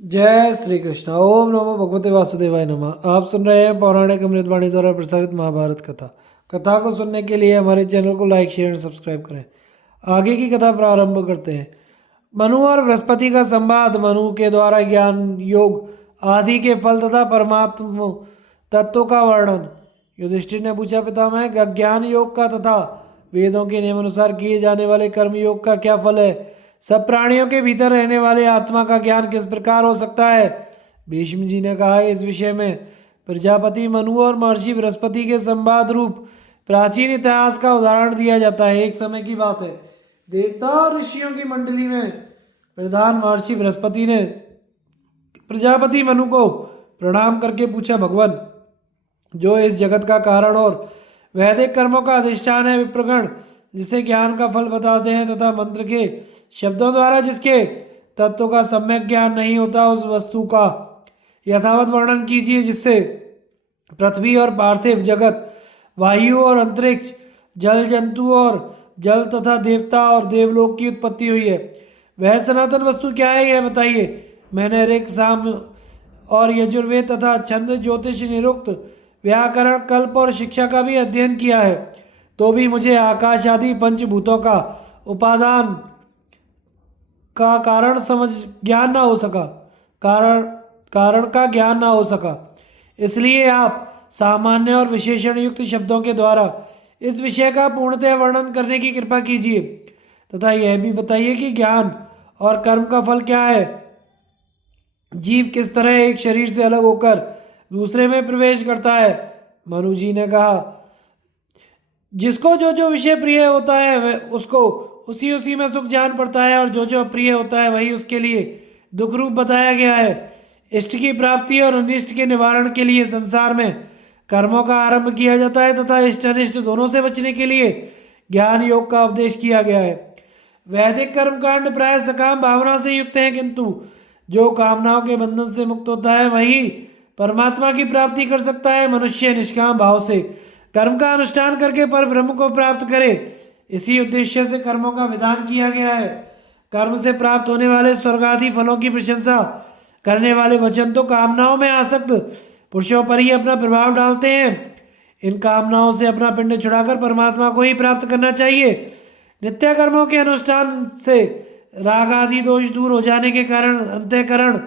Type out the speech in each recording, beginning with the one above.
जय श्री कृष्ण। ओम नमो भगवते वासुदेवाय नमः। आप सुन रहे हैं पौराणिक अमृतवाणी द्वारा प्रसारित महाभारत कथा। कथा को सुनने के लिए हमारे चैनल को लाइक शेयर और सब्सक्राइब करें। आगे की कथा प्रारंभ करते हैं। मनु और बृहस्पति का संवाद। मनु के द्वारा ज्ञान योग आदि के फल तथा परमात्म तत्व का वर्णन। युधिष्ठिर ने पूछा, पितामह, ज्ञान योग का तथा वेदों के नियम अनुसार किए जाने वाले कर्म योग का क्या फल है? सब प्राणियों के भीतर रहने वाले आत्मा का ज्ञान किस प्रकार हो सकता है? भीष्म जी ने कहा, इस विषय में प्रजापति मनु और महर्षि बृहस्पति के संवाद रूप प्राचीन इतिहास का उदाहरण दिया जाता है। एक समय की बात है, देवता और ऋषियों की मंडली में प्रधान महर्षि बृहस्पति ने प्रजापति मनु को प्रणाम करके पूछा, भगवान, जो इस जगत का कारण और वैदिक कर्मों का अधिष्ठान है, विप्रगण जिसे ज्ञान का फल बताते हैं तथा मंत्र के शब्दों द्वारा जिसके तत्व का सम्यक ज्ञान नहीं होता, उस वस्तु का यथावत वर्णन कीजिए जिससे पृथ्वी और पार्थिव जगत, वायु और अंतरिक्ष, जल जंतु और जल तथा देवता और देवलोक की उत्पत्ति हुई है। वह सनातन वस्तु क्या है, यह बताइए। मैंने ऋक, साम और यजुर्वेद तथा छंद, ज्योतिष, निरुक्त, व्याकरण, कल्प और शिक्षा का भी अध्ययन किया है, तो भी मुझे आकाश आदि पंचभूतों का उपादान का कारण समझ ज्ञान ना हो सका कारण कारण का ज्ञान ना हो सका। इसलिए आप सामान्य और विशेषण युक्त शब्दों के द्वारा इस विषय का पूर्णतः वर्णन करने की कृपा कीजिए तथा यह भी बताइए कि ज्ञान और कर्म का फल क्या है। जीव किस तरह एक शरीर से अलग होकर दूसरे में प्रवेश करता है? मनु जी ने कहा, जिसको जो जो विषय प्रिय होता है वह उसको उसी उसी में सुख जान पड़ता है, और जो जो अप्रिय होता है वही उसके लिए दुख रूप बताया गया है। इष्ट की प्राप्ति और अनिष्ट के निवारण के लिए संसार में कर्मों का आरंभ किया जाता है तथा इष्ट अनिष्ट दोनों से बचने के लिए ज्ञान योग का उपदेश किया गया है। वैदिक कर्म कांड प्राय सकाम भावना से युक्त हैं, किंतु जो कामनाओं के बंधन से मुक्त होता है वही परमात्मा की प्राप्ति कर सकता है। मनुष्य निष्काम भाव से कर्म का अनुष्ठान करके पर ब्रह्म को प्राप्त करे, इसी उद्देश्य से कर्मों का विधान किया गया है। कर्म से प्राप्त होने वाले स्वर्ग आदि फलों की प्रशंसा करने वाले वचन तो कामनाओं में आसक्त पुरुषों पर ही अपना प्रभाव डालते हैं। इन कामनाओं से अपना पिंड छुड़ाकर परमात्मा को ही प्राप्त करना चाहिए। नित्य कर्मों के अनुष्ठान से राग आदि दोष दूर हो जाने के कारण अंतःकरण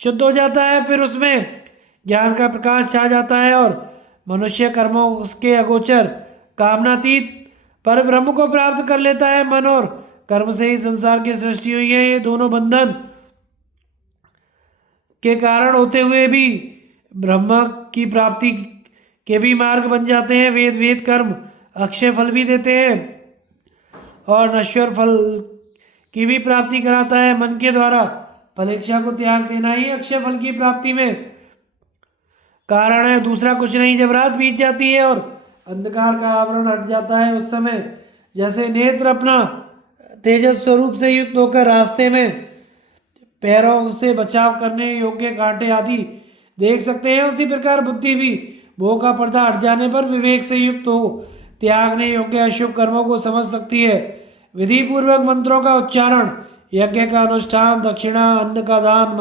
शुद्ध हो जाता है, फिर उसमें ज्ञान का प्रकाश छा जाता है और मनुष्य कर्मों उसके अगोचर कामनातीत पर ब्रह्म को प्राप्त कर लेता है। मन और कर्म से ही संसार की सृष्टि हुई है। ये दोनों बंधन के कारण होते हुए भी ब्रह्म की प्राप्ति के भी मार्ग बन जाते हैं। वेद कर्म अक्षय फल भी देते हैं और नश्वर फल की भी प्राप्ति कराता है। मन के द्वारा फलेच्छा को त्याग देना ही अक्षय फल की प्राप्ति में कारण है, दूसरा कुछ नहीं। जब रात बीत जाती है और अंधकार का आवरण हट जाता है, उस समय जैसे नेत्र अपना तेजस स्वरूप से युक्त होकर रास्ते में पैरों से बचाव करने योग्य कांटे आदि देख सकते हैं, उसी प्रकार बुद्धि भी मोह का पर्दा हट जाने पर विवेक से युक्त हो त्यागने योग्य अशुभ कर्मों को समझ सकती है। विधि पूर्वक मंत्रों का उच्चारण, यज्ञ का अनुष्ठान, दक्षिणा, अन्न का दान,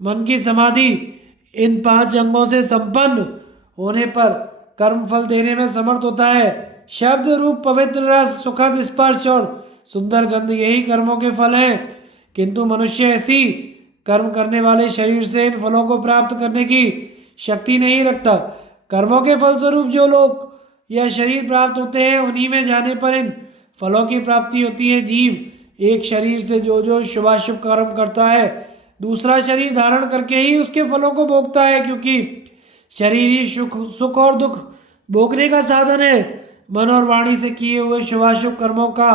मन की समाधि, इन 5 अंगों से संपन्न होने पर कर्म फल देने में समर्थ होता है। शब्द, रूप, पवित्र रस, सुखद स्पर्श और सुंदर गंध यही कर्मों के फल हैं, किंतु मनुष्य ऐसी कर्म करने वाले शरीर से इन फलों को प्राप्त करने की शक्ति नहीं रखता। कर्मों के फलस्वरूप जो लोग यह शरीर प्राप्त होते हैं, उन्हीं में जाने पर इन फलों की प्राप्ति होती है। जीव एक शरीर से जो जो शुभाशुभ कर्म करता है, दूसरा शरीर धारण करके ही उसके फलों को भोगता है, क्योंकि शरीर ही सुख और दुख भोगने का साधन है। मन और वाणी से किए हुए शुभाशुभ कर्मों का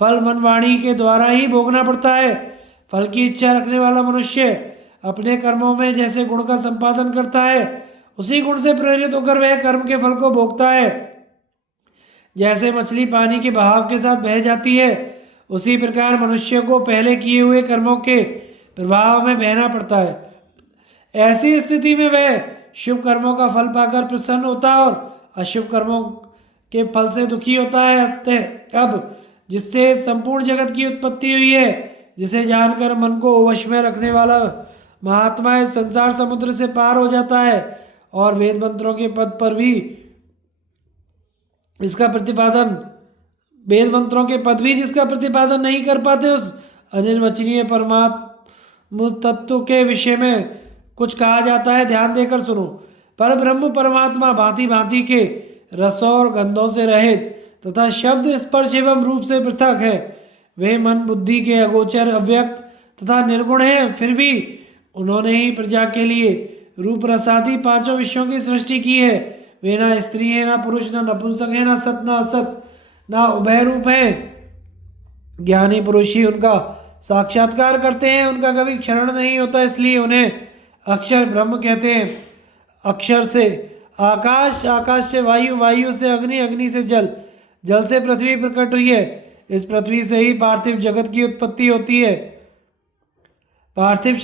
फल मन वाणी के द्वारा ही भोगना पड़ता है। फल की इच्छा रखने वाला मनुष्य अपने कर्मों में जैसे गुण का संपादन करता है, उसी गुण से प्रेरित होकर वह कर्म के फल को भोगता है। जैसे मछली पानी के बहाव के साथ बह जाती है, उसी प्रकार मनुष्य को पहले किए हुए कर्मों के प्रभाव में बहना पड़ता है। ऐसी स्थिति में वह शुभ कर्मों का फल पाकर प्रसन्न होता है और अशुभ कर्मों के फल से दुखी होता है। अब जिससे संपूर्ण जगत की उत्पत्ति हुई है, जिसे जानकर मन को वश में रखने वाला महात्मा इस संसार समुद्र से पार हो जाता है और वेद मंत्रों के पद पर भी इसका प्रतिपादन वेद मंत्रों के पद भी जिसका प्रतिपादन नहीं कर पाते, उस अनिर्वचनीय परमात्म तत्व के विषय में कुछ कहा जाता है। ध्यान देकर सुनो। पर ब्रह्म परमात्मा भांति भांति के रसों और गंधों से रहित तथा शब्द स्पर्श एवं रूप से पृथक है। वे मन बुद्धि के अगोचर अव्यक्त तथा निर्गुण हैं, फिर भी उन्होंने ही प्रजा के लिए रूप रसादि पांचों विषयों की सृष्टि की है। वे ना स्त्री है, ना पुरुष, ना नपुंसक है, ना सत, ना असत, ना उभय रूप है। ज्ञानी पुरुष ही उनका साक्षात्कार करते हैं, उनका कभी क्षरण नहीं होता, इसलिए उन्हें अक्षर ब्रह्म कहते हैं। अक्षर से आकाश, आकाश से वायु, वायु से अग्नि, अग्नि से जल, जल से पृथ्वी प्रकट हुई है। इस पृथ्वी से ही पार्थिव जगत की उत्पत्ति होती है। पार्थिव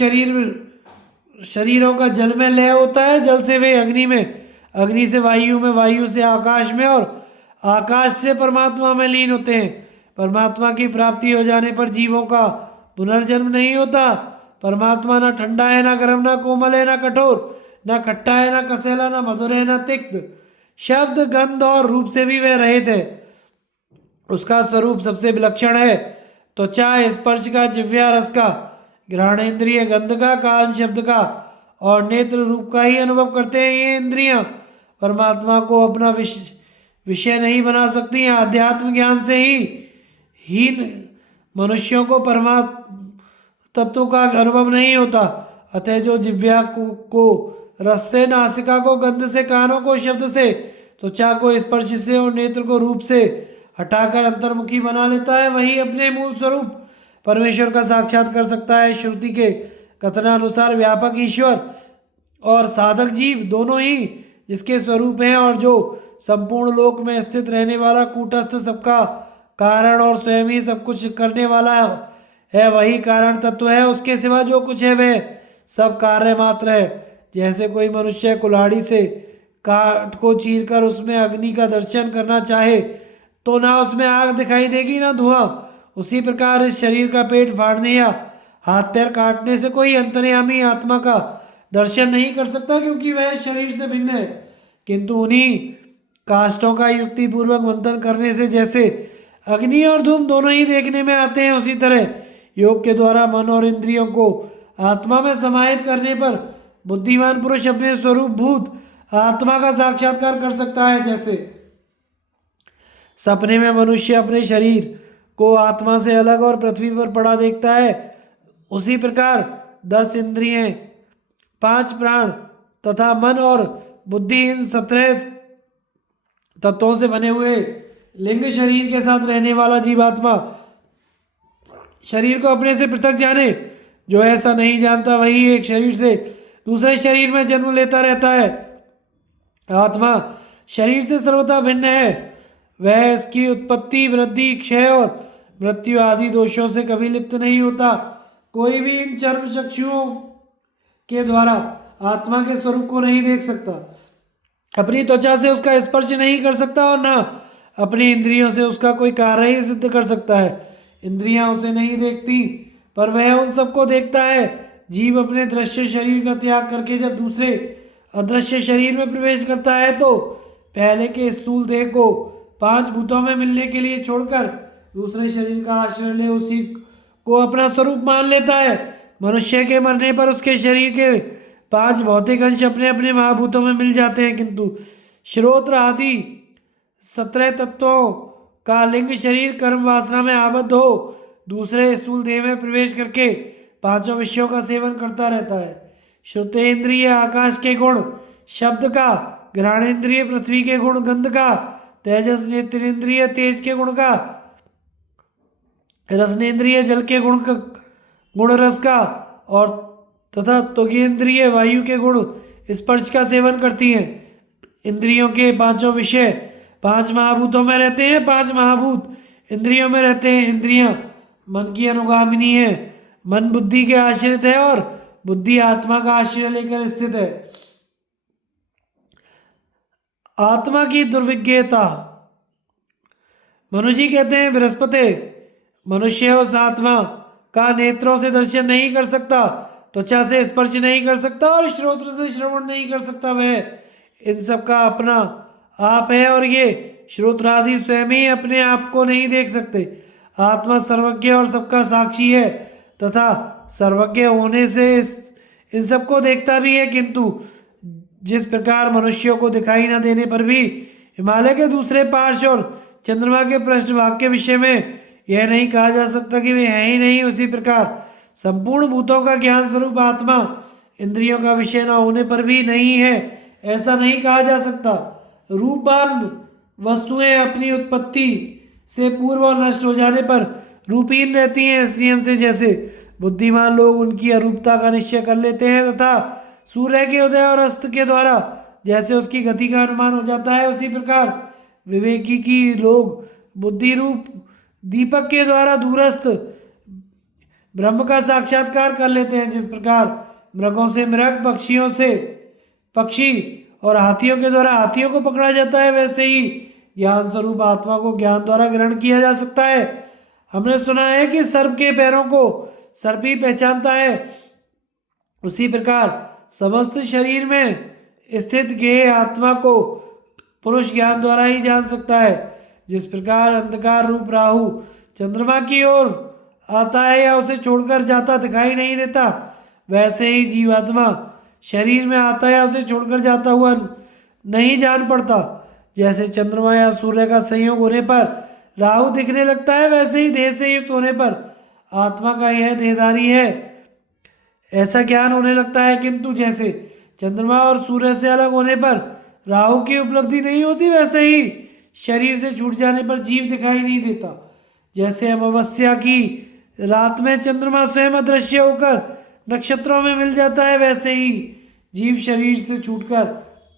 शरीरों का जल में लय होता है, जल से वे अग्नि में, अग्नि से वायु में, वायु से आकाश में और आकाश से परमात्मा में लीन होते हैं। परमात्मा की प्राप्ति हो जाने पर जीवों का पुनर्जन्म नहीं होता। परमात्मा ना ठंडा है, ना गर्म, ना कोमल है, ना कठोर, ना खट्टा है, ना कसेला, ना मधुर है, ना तिक्त। शब्द, गंध और रूप से भी वह रहित है। उसका स्वरूप सबसे विलक्षण है। त्वचा स्पर्श का, जिह्वा रस का, घ्राणेन्द्रिय गंध का, कान शब्द का और नेत्र रूप का ही अनुभव करते हैं। ये इंद्रियां परमात्मा को अपना विषय नहीं बना सकती हैं। अध्यात्म ज्ञान से ही हीन मनुष्यों को परमात्मा तत्व का अनुभव नहीं होता। अतः जो जिह्वा को रस से, नासिका को गंध से, कानों को शब्द से, त्वचा को स्पर्श से और नेत्र को रूप से हटाकर अंतर्मुखी बना लेता है, वही अपने मूल स्वरूप परमेश्वर का साक्षात कर सकता है। श्रुति के कथनानुसार व्यापक ईश्वर और साधक जीव दोनों ही जिसके स्वरूप हैं और जो संपूर्ण लोक में स्थित रहने वाला कूटस्थ सबका कारण और स्वयं ही सब कुछ करने वाला है, वही कारण तत्व है। उसके सिवा जो कुछ है वह सब कार्य मात्र है। जैसे कोई मनुष्य कुल्हाड़ी से काठ को चीरकर उसमें अग्नि का दर्शन करना चाहे तो ना उसमें आग दिखाई देगी ना धुआं। उसी प्रकार इस शरीर का पेट फाड़ने या हाथ पैर काटने से कोई अंतर्यामी आत्मा का दर्शन नहीं कर सकता, क्योंकि वह शरीर से भिन्न है। किंतु उन्हीं काष्ठों का युक्ति पूर्वक मंथन करने से जैसे अग्नि और धूम दोनों ही देखने में आते हैं, उसी तरह योग के द्वारा मन और इंद्रियों को आत्मा में समाहित करने पर बुद्धिमान पुरुष अपने स्वरूप भूत आत्मा का साक्षात्कार कर सकता है। जैसे सपने में मनुष्य अपने शरीर को आत्मा से अलग और पृथ्वी पर पड़ा देखता है, उसी प्रकार 10 इंद्रियें, 5 प्राण तथा मन और बुद्धि इन 17 तत्वों से बने हुए लिंग शरीर के साथ रहने वाला जीवात्मा शरीर को अपने से पृथक जाने। जो ऐसा नहीं जानता वही एक शरीर से दूसरे शरीर में जन्म लेता रहता है। आत्मा शरीर से सर्वथा भिन्न है। वह इसकी उत्पत्ति, वृद्धि, क्षय और मृत्यु आदि दोषों से कभी लिप्त नहीं होता। कोई भी इन चर्म चक्षुओं के द्वारा आत्मा के स्वरूप को नहीं देख सकता, अपनी त्वचा से उसका स्पर्श नहीं कर सकता और ना अपनी इंद्रियों से उसका कोई कार्य ही सिद्ध कर सकता है। इंद्रियां उसे नहीं देखती पर वह उन सबको देखता है। जीव अपने दृश्य शरीर का त्याग करके जब दूसरे अदृश्य शरीर में प्रवेश करता है तो पहले के स्थूल देह को 5 भूतों में मिलने के लिए छोड़कर दूसरे शरीर का आश्रय ले उसी को अपना स्वरूप मान लेता है। मनुष्य के मरने पर उसके शरीर के 5 भौतिक अंश अपने अपने महाभूतों में मिल जाते हैं, किंतु श्रोत्र आदि 17 तत्वों का लिंग शरीर कर्म वासना में आबद्ध हो दूसरे स्थूल देह में प्रवेश करके 5 विषयों का सेवन करता रहता है। श्रुतेंद्रिय आकाश के गुण, शब्द का, घ्राणेन्द्रिय पृथ्वी के गुण, गंध का, तेजस नेत्रेंद्रिय तेज के गुण का, रसनेन्द्रिय जल के गुण रस का और तथा त्वगेंद्रिय वायु के गुण स्पर्श का सेवन करती हैं। इंद्रियों के 5 विषय 5 महाभूतों में रहते हैं, 5 महाभूत इंद्रियों में रहते हैं। इंद्रियां मन की अनुगामिनी है, मन बुद्धि के आश्रित है और बुद्धि आत्मा का आश्रय लेकर स्थित है। आत्मा की दुर्विज्ञता। मनुजी कहते हैं, बृहस्पति, मनुष्य उस आत्मा का नेत्रों से दर्शन नहीं कर सकता त्वचा से स्पर्श नहीं कर सकता और श्रोत्र से श्रवण नहीं कर सकता, वह इन सब का अपना आप है और ये श्रोत्रादि स्वयं ही अपने आप को नहीं देख सकते। आत्मा सर्वज्ञ और सबका साक्षी है तथा सर्वज्ञ होने से इन सबको देखता भी है, किंतु जिस प्रकार मनुष्यों को दिखाई न देने पर भी हिमालय के दूसरे पार्श्व और चंद्रमा के पृष्ठभाग के विषय में यह नहीं कहा जा सकता कि वे हैं ही नहीं, उसी प्रकार संपूर्ण भूतों का ज्ञान स्वरूप आत्मा इंद्रियों का विषय न होने पर भी नहीं है, ऐसा नहीं कहा जा सकता। रूपवान वस्तुएं अपनी उत्पत्ति से पूर्व और नष्ट हो जाने पर रूपहीन रहती हैं, इस नियम से जैसे बुद्धिमान लोग उनकी अरूपता का निश्चय कर लेते हैं तथा सूर्य के उदय और अस्त के द्वारा जैसे उसकी गति का अनुमान हो जाता है, उसी प्रकार विवेकी की लोग बुद्धि रूप दीपक के द्वारा दूरस्थ ब्रह्म का साक्षात्कार कर लेते हैं। जिस प्रकार मृगों से मृग, पक्षियों से पक्षी और हाथियों के द्वारा हाथियों को पकड़ा जाता है, वैसे ही ज्ञान स्वरूप आत्मा को ज्ञान द्वारा ग्रहण किया जा सकता है। हमने सुना है कि सर्प के पैरों को सर्प ही पहचानता है, उसी प्रकार समस्त शरीर में स्थित ज्ञेय आत्मा को पुरुष ज्ञान द्वारा ही जान सकता है। जिस प्रकार अंधकार रूप राहु चंद्रमा की ओर आता है या उसे छोड़कर जाता दिखाई नहीं देता, वैसे ही जीवात्मा शरीर में आता है या उसे छोड़कर जाता हुआ नहीं जान पड़ता। जैसे चंद्रमा या सूर्य का संयोग होने पर राहु दिखने लगता है, वैसे ही देह से युक्त होने पर आत्मा का यह देहधारी है ऐसा ज्ञान होने लगता है, किंतु जैसे चंद्रमा और सूर्य से अलग होने पर राहु की उपलब्धि नहीं होती, वैसे ही शरीर से छूट जाने पर जीव दिखाई नहीं देता। जैसे अमावस्या की रात में चंद्रमा स्वयं अदृश्य होकर नक्षत्रों में मिल जाता है, वैसे ही जीव शरीर से छूटकर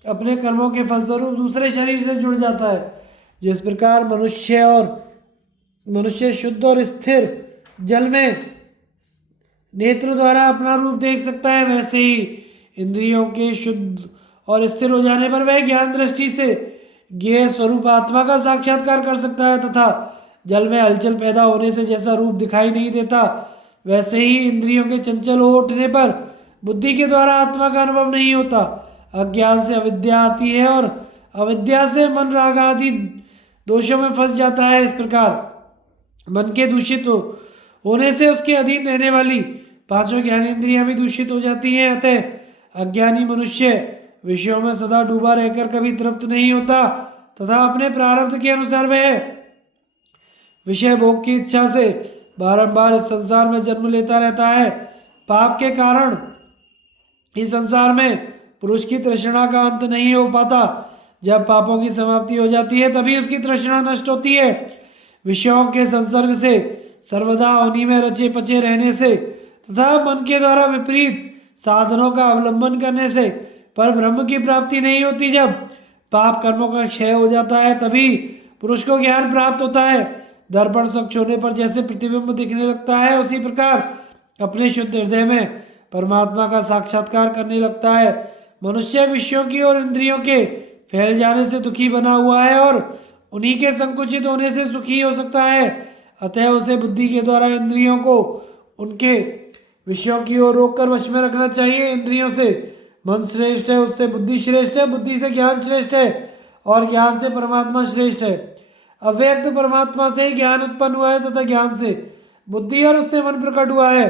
अपने कर्मों के फलस्वरूप दूसरे शरीर से जुड़ जाता है। जिस प्रकार मनुष्य शुद्ध और स्थिर जल में नेत्र द्वारा अपना रूप देख सकता है, वैसे ही इंद्रियों के शुद्ध और स्थिर हो जाने पर वह ज्ञान दृष्टि से ज्ञेय स्वरूप आत्मा का साक्षात्कार कर सकता है तथा जल में हलचल पैदा होने से जैसा रूप दिखाई नहीं देता, वैसे ही इंद्रियों के चंचल हो उठने पर बुद्धि के द्वारा आत्मा का अनुभव नहीं होता। अज्ञान से अविद्या आती है और अविद्या से मन राग आदि दोषों में फंस जाता है। इस प्रकार मन के दूषित होने से उसके अधीन रहने वाली पांचों ज्ञानेंद्रियां भी दूषित हो जाती हैं। अतः अज्ञानी मनुष्य विषयों में सदा डूबा रहकर कभी तृप्त नहीं होता तथा अपने प्रारब्ध के अनुसार वह विषय भोग की इच्छा से बारंबार इस संसार में जन्म लेता रहता है। पाप के कारण इस संसार में पुरुष की तृष्णा का अंत नहीं हो पाता। जब पापों की समाप्ति हो जाती है तभी उसकी तृष्णा नष्ट होती है। विषयों के संसर्ग से सर्वदा उन्हीं में रचे पचे रहने से तथा मन के द्वारा विपरीत साधनों का अवलंबन करने से पर ब्रह्म की प्राप्ति नहीं होती। जब पाप कर्मों का क्षय हो जाता है तभी पुरुष को ज्ञान प्राप्त होता है। दर्पण स्वच्छ होने पर जैसे प्रतिबिंब दिखने लगता है, उसी प्रकार अपने शुद्ध हृदय में परमात्मा का साक्षात्कार करने लगता है। मनुष्य विषयों की और इंद्रियों के फैल जाने से दुखी बना हुआ है और उन्हीं के संकुचित होने से सुखी हो सकता है। अतः उसे बुद्धि के द्वारा इंद्रियों को उनके विषयों की ओर रोककर वश में रखना चाहिए। इंद्रियों से मन श्रेष्ठ है, उससे बुद्धि श्रेष्ठ है, बुद्धि से ज्ञान श्रेष्ठ है और ज्ञान से परमात्मा श्रेष्ठ है। अव्यक्त परमात्मा से ही ज्ञान उत्पन्न हुआ है तथा ज्ञान से बुद्धि और उससे मन प्रकट हुआ है।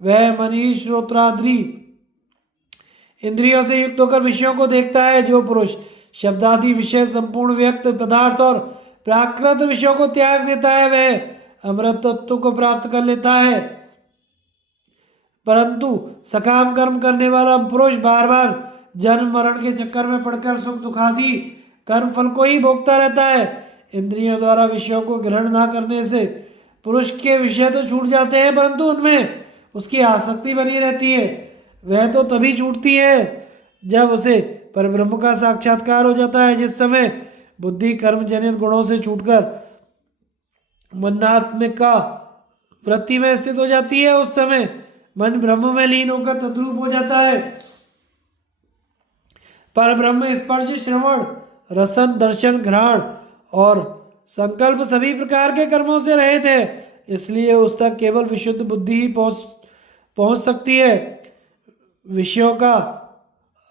वह मन ही श्रोत्रादि इंद्रियों से युक्त होकर विषयों को देखता है। जो पुरुष शब्दादि विषय, संपूर्ण व्यक्त पदार्थ और प्राकृत विषयों को त्याग देता है, वह अमृत तत्व को प्राप्त कर लेता है। परंतु सकाम कर्म करने वाला पुरुष बार बार जन्म मरण के चक्कर में पड़कर सुख दुखादि कर्म फल को ही भोगता रहता है। इंद्रियों द्वारा विषयों को ग्रहण न करने से पुरुष के विषय तो छूट जाते हैं, परंतु उनमें उसकी आसक्ति बनी रहती है। वह तो तभी छूटती है जब उसे परब्रह्म का साक्षात्कार हो जाता है। जिस समय बुद्धि कर्म जनित गुणों से छूटकर मनात्मिक का वृत्ति में स्थित हो जाती है, उस समय मन ब्रह्म में लीन होकर तद्रूप हो जाता है। पर ब्रह्म स्पर्श, श्रवण, रसन, दर्शन, घ्राण और संकल्प सभी प्रकार के कर्मों से रहित है, इसलिए उस तक केवल विशुद्ध बुद्धि ही पहुंच सकती है। विषयों का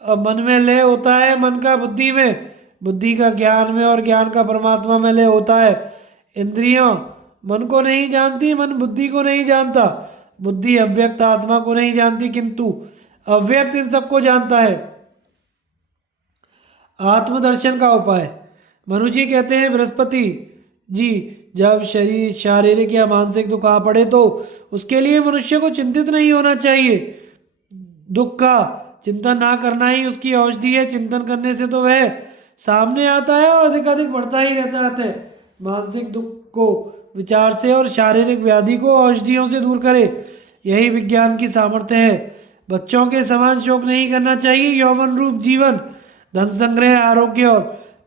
मन में लय होता है, मन का बुद्धि में, बुद्धि का ज्ञान में और ज्ञान का परमात्मा में लय होता है। इंद्रियों मन को नहीं जानती, मन बुद्धि को नहीं जानता, बुद्धि अव्यक्त आत्मा को नहीं जानती, किंतु अव्यक्त इन सबको जानता है। आत्मदर्शन का उपाय। मनु जी कहते हैं, बृहस्पति जी, जब शरीर शारीरिक या मानसिक दुख आ पड़े तो उसके लिए मनुष्य को चिंतित नहीं होना चाहिए। दुख का चिंतन ना करना ही उसकी औषधि है। चिंतन करने से तो वह सामने आता है और अधिक बढ़ता ही रहता है। मानसिक दुख को विचार से और शारीरिक व्याधि को औषधियों से दूर करे, यही विज्ञान की सामर्थ्य है। बच्चों के समान शोक नहीं करना चाहिए। यौवन रूप जीवन, धन संग्रह, आरोग्य और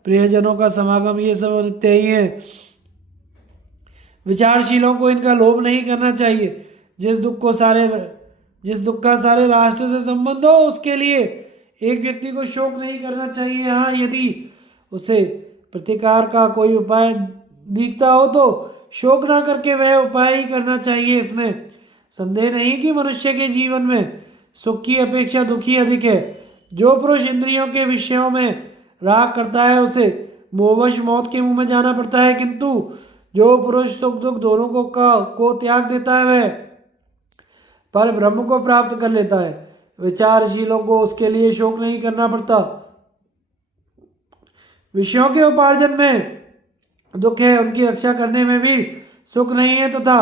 प्रियजनों का समागम, ये सब नित्य ही है। विचारशीलों को इनका लोभ नहीं करना चाहिए। जिस दुख का सारे राष्ट्र से संबंध हो, उसके लिए एक व्यक्ति को शोक नहीं करना चाहिए। हाँ, यदि उसे प्रतिकार का कोई उपाय दिखता हो तो शोक ना करके वह उपाय ही करना चाहिए। इसमें संदेह नहीं कि मनुष्य के जीवन में सुख की अपेक्षा दुख ही अधिक है। जो पुरुष इंद्रियों के विषयों में राग करता है उसे मोहवश मौत के मुंह में जाना पड़ता है, किंतु जो पुरुष सुख दुख दोनों को त्याग देता है वह पर ब्रह्म को प्राप्त कर लेता है। विचारशीलों को उसके लिए शोक नहीं करना पड़ता। विषयों के उपार्जन में दुख है, उनकी रक्षा करने में भी सुख नहीं है, तथा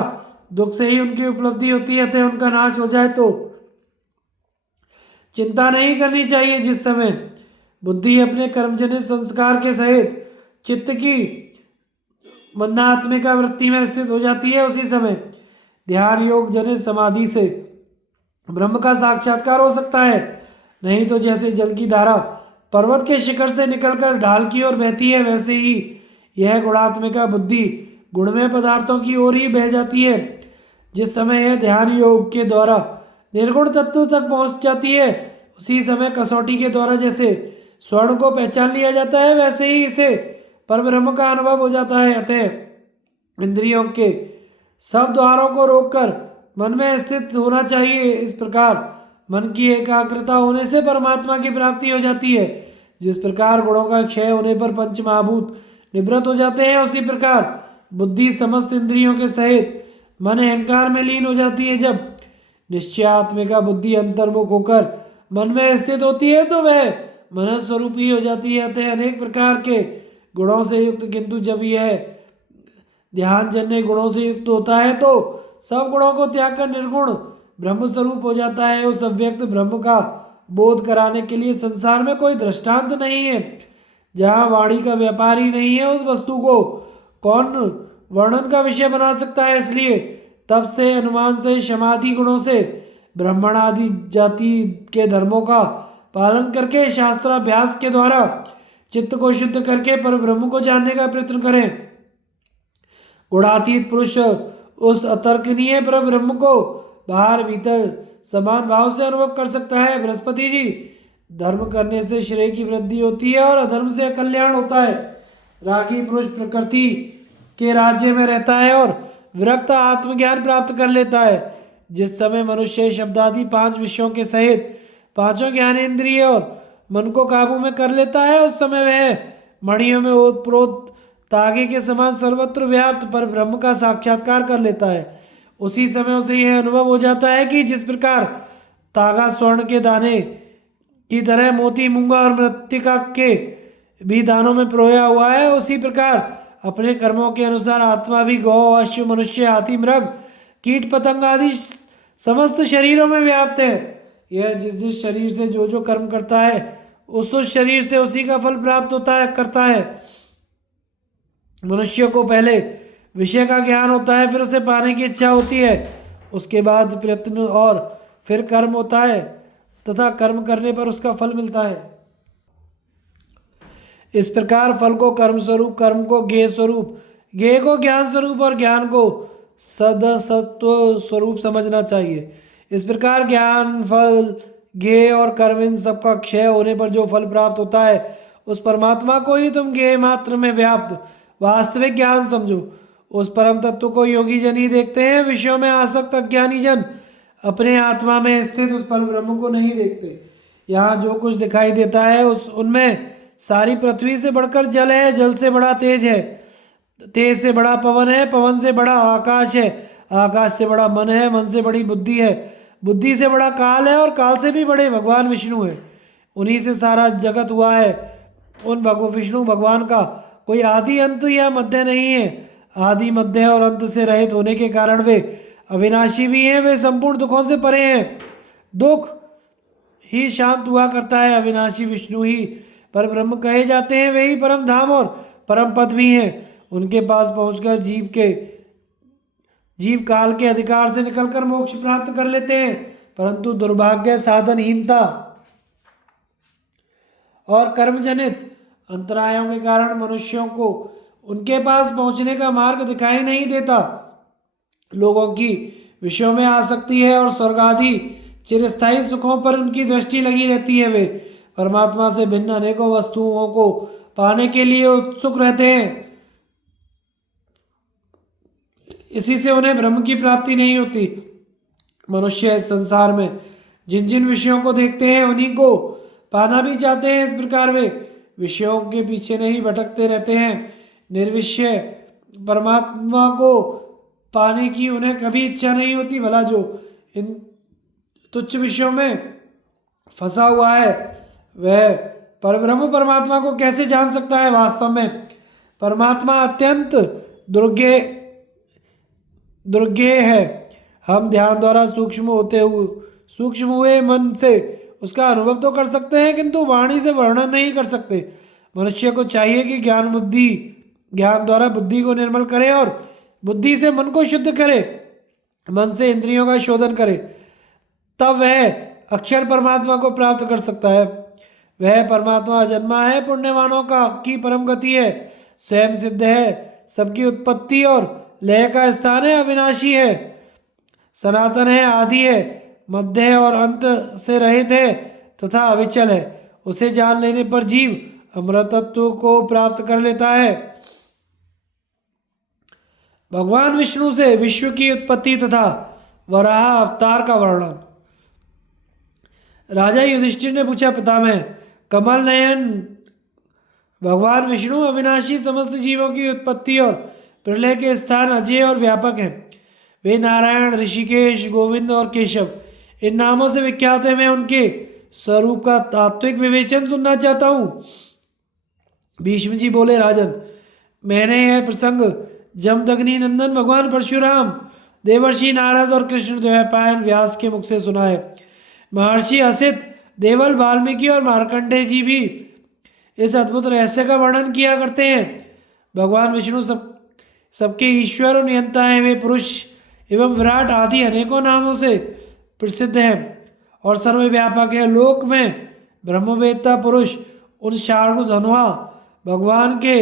दुख से ही उनकी उपलब्धि होती है। अतः उनका नाश हो जाए तो चिंता नहीं करनी चाहिए। जिस समय बुद्धि अपने कर्मजनित संस्कार के सहित चित्त की मन्नात्मिका वृत्ति में स्थित हो जाती है, उसी समय ध्यान योग जनित समाधि से ब्रह्म का साक्षात्कार हो सकता है। नहीं तो जैसे जल की धारा पर्वत के शिखर से निकलकर ढाल की ओर बहती है, वैसे ही यह गुणात्मिका बुद्धि गुणमय पदार्थों की ओर ही बह जाती है। जिस समय यह ध्यान योग के द्वारा निर्गुण तत्व तक पहुंच जाती है, उसी समय कसौटी के द्वारा जैसे स्वर्ण को पहचान लिया जाता है, वैसे ही इसे परब्रह्म का अनुभव हो जाता है। अतः इंद्रियों के सब द्वारों को रोककर मन में स्थित होना चाहिए। इस प्रकार मन की एकाग्रता होने से परमात्मा की प्राप्ति हो जाती है। जिस प्रकार गुणों का क्षय होने पर पंच महाभूत निवृत्त हो जाते हैं, उसी प्रकार बुद्धि समस्त इंद्रियों के सहित मन अहंकार में लीन हो जाती है। जब निश्चयात्मिका बुद्धि अंतर्मुख होकर मन में स्थित होती है तो वह मन स्वरूप ही हो जाती है। अतः अनेक प्रकार के गुणों से युक्त, किंतु जब यह ध्यान जन्य गुणों से युक्त होता है तो सब गुणों को त्याग कर निर्गुण ब्रह्म स्वरूप हो जाता है। उस अव्यक्त ब्रह्म का बोध कराने के लिए संसार में कोई दृष्टांत नहीं है। जहाँ वाणी का व्यापार ही नहीं है, उस वस्तु को कौन वर्णन का विषय बना सकता है। इसलिए तब से, अनुमान से, समाधि गुणों से, ब्राह्मण आदि जाति के धर्मों का पालन करके शास्त्राभ्यास के द्वारा चित्त को शुद्ध करके पर ब्रह्म को जानने का प्रयत्न करें। गुणातीत पुरुष उस अतर्कनीय पर ब्रह्म को बाहर भीतर समान भाव से अनुभव कर सकता है। बृहस्पति जी, धर्म करने से श्रेय की वृद्धि होती है और अधर्म से कल्याण होता है। रागी पुरुष प्रकृति के राज्य में रहता है और विरक्त आत्मज्ञान प्राप्त कर लेता है। जिस समय मनुष्य शब्दादि 5 विषयों के सहित 5 ज्ञानेंद्रिय और मन को काबू में कर लेता है, उस समय वह मणियों में ओतप्रोत तागे के समान सर्वत्र व्याप्त पर ब्रह्म का साक्षात्कार कर लेता है। उसी समय उसे यह अनुभव हो जाता है कि जिस प्रकार तागा स्वर्ण के दाने की तरह मोती, मूंगा और मृत्तिका के भी दानों में पिरोया हुआ है, उसी प्रकार अपने कर्मों के अनुसार आत्मा भी गौ, अश्व, मनुष्य, हाथी, मृग, कीट, पतंग आदि समस्त शरीरों में व्याप्त है। यह जिस शरीर से जो कर्म करता है उस शरीर से उसी का फल प्राप्त करता है। मनुष्य को पहले विषय का ज्ञान होता है, फिर उसे पाने की इच्छा होती है, उसके बाद प्रयत्न और फिर कर्म होता है तथा कर्म करने पर उसका फल मिलता है। इस प्रकार फल को कर्म स्वरूप, कर्म को ज्ञेय स्वरूप, ज्ञेय को ज्ञान स्वरूप और ज्ञान को सदसत्व स्वरूप समझना चाहिए। इस प्रकार ज्ञान, फल, ज्ञेय और कर्म, इन सबका क्षय होने पर जो फल प्राप्त होता है उस परमात्मा को ही तुम ज्ञेय मात्र में व्याप्त वास्तविक ज्ञान समझो। उस परम तत्व को योगी जन ही देखते हैं। विषयों में आसक्त अज्ञानी जन अपने आत्मा में स्थित उस पर ब्रह्म को नहीं देखते। यहाँ जो कुछ दिखाई देता है उनमें सारी पृथ्वी से बढ़कर जल है, जल से बड़ा तेज है, तेज से बड़ा पवन है, पवन से बड़ा आकाश है, आकाश से बड़ा मन है, मन से बड़ी बुद्धि है, बुद्धि से बड़ा काल है, और काल से भी बड़े भगवान विष्णु है। उन्हीं से सारा जगत हुआ है। उन विष्णु भगवान का कोई आदि अंत या मध्य नहीं है। आदि मध्य और अंत से रहित होने के कारण वे अविनाशी भी हैं, वे संपूर्ण दुखों से परे हैं। दुख ही शांत हुआ करता है। अविनाशी विष्णु ही पर ब्रह्म कहे जाते हैं, वे ही परम धाम और परम पद भी हैं। उनके पास पहुंचकर जीव काल के अधिकार से निकलकर मोक्ष प्राप्त कर लेते हैं, परंतु दुर्भाग्य, साधनहीनता और कर्मजनित अंतरायों के कारण मनुष्यों को उनके पास पहुंचने का मार्ग दिखाई नहीं देता। लोगों की विषयों में आसक्ति है और स्वर्ग आदि चिरस्थायी सुखों पर उनकी दृष्टि लगी रहती है। वे परमात्मा से भिन्न अनेकों वस्तुओं को पाने के लिए उत्सुक रहते हैं, इसी से उन्हें ब्रह्म की प्राप्ति नहीं होती। मनुष्य इस संसार में जिन जिन विषयों को देखते हैं उन्हीं को पाना भी चाहते हैं। इस प्रकार वे विषयों के पीछे नहीं भटकते रहते हैं। निर्विषय परमात्मा को पाने की उन्हें कभी इच्छा नहीं होती। भला जो इन तुच्छ विषयों में फंसा हुआ है वह परब्रह्म परमात्मा को कैसे जान सकता है। वास्तव में परमात्मा अत्यंत दुर्ज्ञेय है। हम ध्यान द्वारा सूक्ष्म हुए मन से उसका अनुभव तो कर सकते हैं, किंतु वाणी से वर्णन नहीं कर सकते। मनुष्य को चाहिए कि ज्ञान द्वारा बुद्धि को निर्मल करे और बुद्धि से मन को शुद्ध करे, मन से इंद्रियों का शोधन करे, तब वह अक्षर परमात्मा को प्राप्त कर सकता है। वह परमात्मा जन्मा है, पुण्यवानों की परम गति है, स्वयं सिद्ध है, सबकी उत्पत्ति और लय का स्थान है, अविनाशी है, सनातन है, आदि है, मध्य और अंत से रहित है तथा अविचल है। उसे जान लेने पर जीव अमृतत्व को प्राप्त कर लेता है। भगवान विष्णु से विश्व की उत्पत्ति तथा वराह अवतार का वर्णन। राजा युधिष्ठिर ने पूछा, पितामह, कमल नयन भगवान विष्णु अविनाशी समस्त जीवों की उत्पत्ति और प्रलय के स्थान अजय और व्यापक हैं। वे नारायण, ऋषिकेश, गोविंद और केशव इन नामों से विख्यात हैं। मैं उनके स्वरूप का तात्विक विवेचन सुनना चाहता हूँ। भीष्म जी बोले, राजन, मैंने यह प्रसंग जमदग्नि नंदन भगवान परशुराम, देवर्षि नारद और कृष्ण द्वैपायन व्यास के मुख से सुना है। महर्षि असित, देवल, वाल्मीकि और मार्कंडेय जी भी इस अद्भुत रहस्य का वर्णन किया करते हैं। भगवान विष्णु सबके ईश्वर और नियंता हैं। वे पुरुष एवं विराट आदि अनेकों नामों से प्रसिद्ध हैं और सर्वव्यापक है। लोक में ब्रह्मवेत्ता पुरुष उन शार्दूलधनुआ भगवान के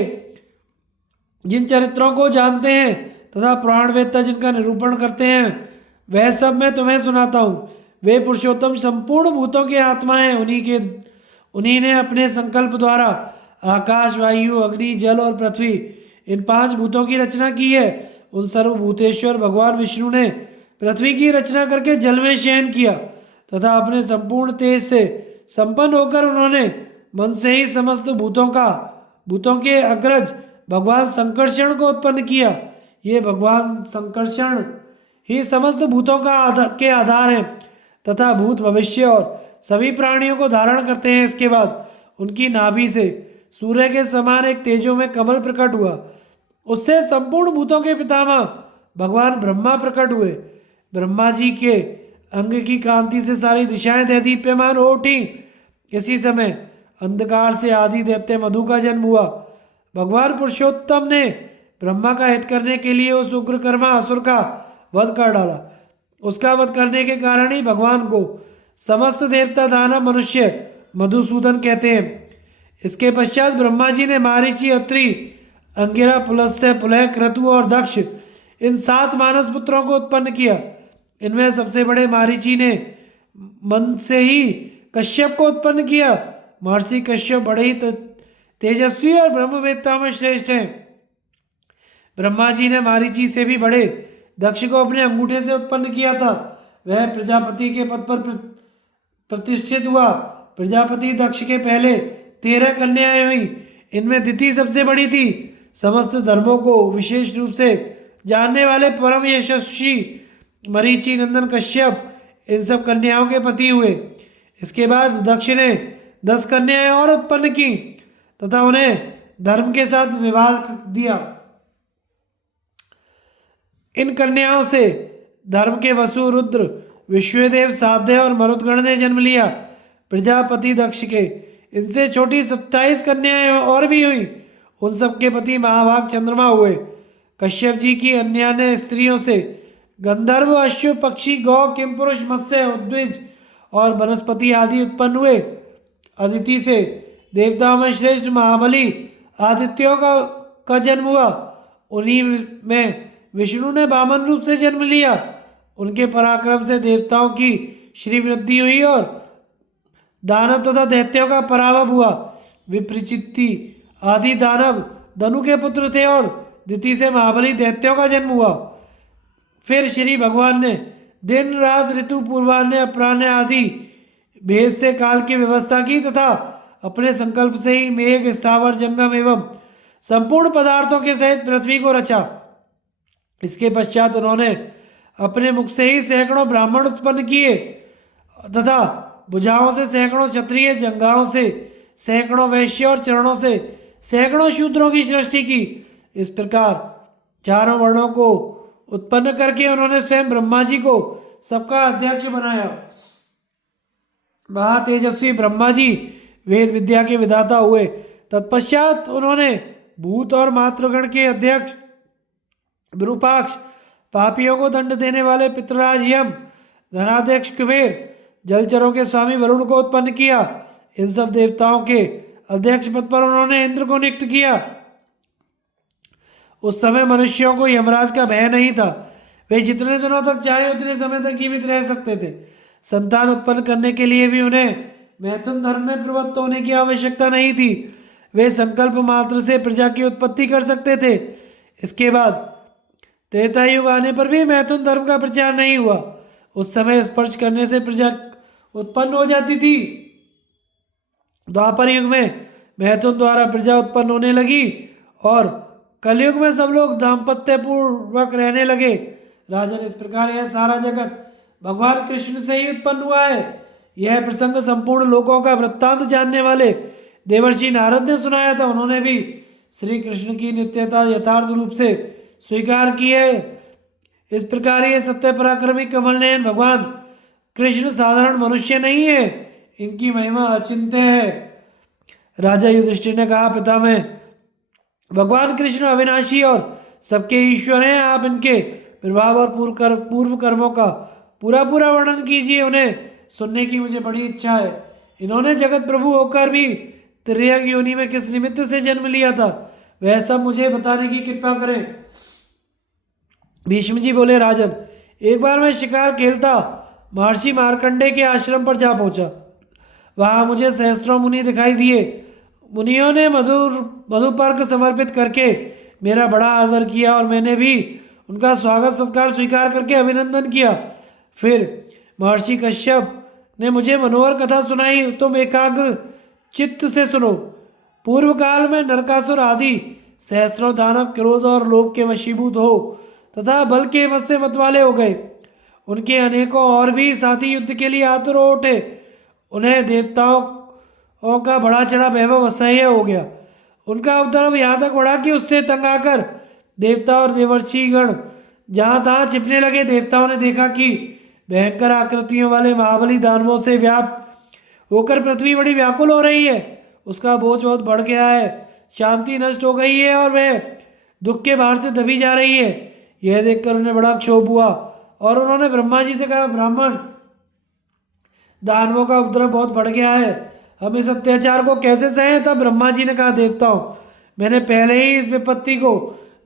जिन चरित्रों को जानते हैं तथा पुराणवेत्ता जिनका निरूपण करते हैं, वह सब मैं तुम्हें सुनाता हूँ। वे पुरुषोत्तम संपूर्ण भूतों के आत्मा हैं। उन्हीं ने अपने संकल्प द्वारा आकाश, वायु, अग्नि, जल और पृथ्वी इन 5 भूतों की रचना की है। उन सर्वभूतेश्वर भगवान विष्णु ने पृथ्वी की रचना करके जल में शयन किया तथा अपने संपूर्ण तेज से संपन्न होकर उन्होंने मन से ही समस्त भूतों के अग्रज भगवान संकर्षण को उत्पन्न किया। ये भगवान संकर्षण ही समस्त भूतों के आधार हैं तथा भूत, भविष्य और सभी प्राणियों को धारण करते हैं। इसके बाद उनकी नाभि से सूर्य के समान एक तेजो में कमल प्रकट हुआ। उससे संपूर्ण भूतों के पितामह भगवान ब्रह्मा प्रकट हुए। ब्रह्मा जी के अंग की कांति से सारी दिशाएं दैदीप्यमान हो उठी। इसी समय अंधकार से आदि दैत्य मधु का जन्म हुआ। भगवान पुरुषोत्तम ने ब्रह्मा का हित करने के लिए उस उग्रकर्मा असुर का वध कर डाला। उसका वध करने के कारण ही भगवान को समस्त देवता, दानव, मनुष्य मधुसूदन कहते हैं। इसके पश्चात ब्रह्मा जी ने मारीचि, अत्रि, अंगिरा, पुलस्त्य, पुलह, क्रतु और दक्ष इन 7 मानस पुत्रों को उत्पन्न किया। इनमें सबसे बड़े मारीचि ने मन से ही कश्यप को उत्पन्न किया। महर्षि कश्यप बड़े ही तेजस्वी और ब्रह्मवेत्ता में श्रेष्ठ हैं। ब्रह्मा जी ने मारीचि से भी बड़े दक्ष को अपने अंगूठे से उत्पन्न किया था। वह प्रजापति के पद पर प्रतिष्ठित हुआ। प्रजापति दक्ष के पहले 13 कन्याएं हुई। इनमें दिति सबसे बड़ी थी। समस्त धर्मों को विशेष रूप से जानने वाले परम यशस्वी मरीचि नंदन कश्यप इन सब कन्याओं के पति हुए। इसके बाद दक्ष ने 10 कन्याएं और उत्पन्न की तथा उन्हें धर्म के साथ विवाह दिया। इन कन्याओं से धर्म के वसु, रुद्र, विश्वदेव, साध्य और मरुदगण ने जन्म लिया। प्रजापति दक्ष के इनसे छोटी 27 कन्याएं और भी हुई। उन सबके पति महाभाग चंद्रमा हुए। कश्यप जी की अन्य स्त्रियों से गंधर्व, अश्व, पक्षी, गौ, किमपुरुष, मत्स्य, उद्भिज और वनस्पति आदि उत्पन्न हुए। अदिति से देवताओं में श्रेष्ठ महाबली आदित्यों का जन्म हुआ। उन्हीं में विष्णु ने वामन रूप से जन्म लिया। उनके पराक्रम से देवताओं की श्री वृद्धि हुई और दानव तथा दैत्यों का पराभव हुआ। विप्रचित्ति आदि दानव धनु के पुत्र थे और दिति से महाबली दैत्यों का जन्म हुआ। फिर श्री भगवान ने दिन रात, ऋतु, पूर्वान्ह, अपराह्न आदि भेद से काल की व्यवस्था की तथा अपने संकल्प से ही मेघ, स्थावर, जंगम एवं संपूर्ण पदार्थों के सहित पृथ्वी को रचा। इसके पश्चात उन्होंने अपने मुख से ही सैकड़ों ब्राह्मण उत्पन्न किए तथा भुजाओं से सैकड़ों क्षत्रिय, जंघाओं से सैकड़ों वैश्य और चरणों से सैकड़ों शूद्रों की सृष्टि की। इस प्रकार चारों वर्णों को उत्पन्न करके उन्होंने स्वयं ब्रह्मा जी को सबका अध्यक्ष बनाया। महातेजस्वी ब्रह्मा जी वेद विद्या के विधाता हुए। तत्पश्चात उन्होंने भूत और मातृगण के अध्यक्ष विरूपाक्ष, पापियों को दंड देने वाले पितृराज यम, धनाध्यक्ष कुबेर, जलचरों के स्वामी वरुण को उत्पन्न किया। इन सब देवताओं के अध्यक्ष पद पर उन्होंने इंद्र को नियुक्त किया। उस समय मनुष्यों को यमराज का भय नहीं था। वे जितने दिनों तक चाहे उतने समय तक जीवित रह सकते थे। संतान उत्पन्न करने के लिए भी उन्हें मैथुन धर्म में प्रवृत्त होने की आवश्यकता नहीं थी। वे संकल्प मात्र से प्रजा की उत्पत्ति कर सकते थे। इसके बाद त्रेता युग आने पर भी मैथुन धर्म का प्रचार नहीं हुआ। उस समय स्पर्श करने से प्रजा उत्पन्न हो जाती थी। द्वापर युग में मैथुन द्वारा प्रजा उत्पन्न होने लगी और कलयुग में सब लोग दाम्पत्य पूर्वक रहने लगे। राजन, इस प्रकार यह सारा जगत भगवान कृष्ण से ही उत्पन्न हुआ है। यह प्रसंग संपूर्ण लोकों का वृत्तांत जानने वाले देवर्षि नारद ने सुनाया था। उन्होंने भी श्री कृष्ण की नित्यता यथार्थ रूप से स्वीकार की है। इस प्रकार ये सत्य पराक्रमी कमल नयन भगवान कृष्ण साधारण मनुष्य नहीं है। इनकी महिमा अचिंत्य है। राजा युधिष्ठिर ने कहा, पितामह, भगवान कृष्ण अविनाशी और सबके ईश्वर हैं। आप इनके प्रभाव और पूर्व कर्मों का पूरा वर्णन कीजिए। उन्हें सुनने की मुझे बड़ी इच्छा है। इन्होंने जगत प्रभु होकर भी त्रियक योनि में किस निमित्त से जन्म लिया था, वह सब मुझे बताने की कृपा करें। भीष्म जी बोले, राजन, एक बार मैं शिकार खेलता महर्षि मार्कंडे के आश्रम पर जा पहुंचा। वहां मुझे सहस्त्रों मुनि दिखाई दिए। मुनियों ने मधुपर्क समर्पित करके मेरा बड़ा आदर किया और मैंने भी उनका स्वागत सत्कार स्वीकार करके अभिनंदन किया। फिर महर्षि कश्यप ने मुझे मनोहर कथा सुनाई। तुम एकाग्र चित्त से सुनो। पूर्व काल में नरकासुर आदि सहस्त्रों दानव क्रोध और लोभ के वशीभूत हो तथा बल के मत से मतवाले हो गए। उनके अनेकों और भी साथी युद्ध के लिए आतुर हो उठे। उन्हें देवताओं का बड़ा चढ़ा वैभव असह्य हो गया। उनका उपद्रव यहाँ तक बढ़ा कि उससे तंग आकर देवता और देवर्षिगण जहाँ तहाँ छिपने लगे। देवताओं ने देखा कि भयंकर आकृतियों वाले महाबली दानवों से व्याप्त होकर पृथ्वी बड़ी व्याकुल हो रही है। उसका बोझ बहुत बढ़ गया है। शांति नष्ट हो गई है और वह दुख के भार से दबी जा रही है। यह देखकर उन्हें बड़ा क्षोभ हुआ और उन्होंने ब्रह्मा जी से कहा, ब्राह्मण, दानवों का उपद्रव बहुत बढ़ गया है। हम इस अत्याचार को कैसे सहें? तब ब्रह्मा जी ने कहा, देवताओं, मैंने पहले ही इस विपत्ति को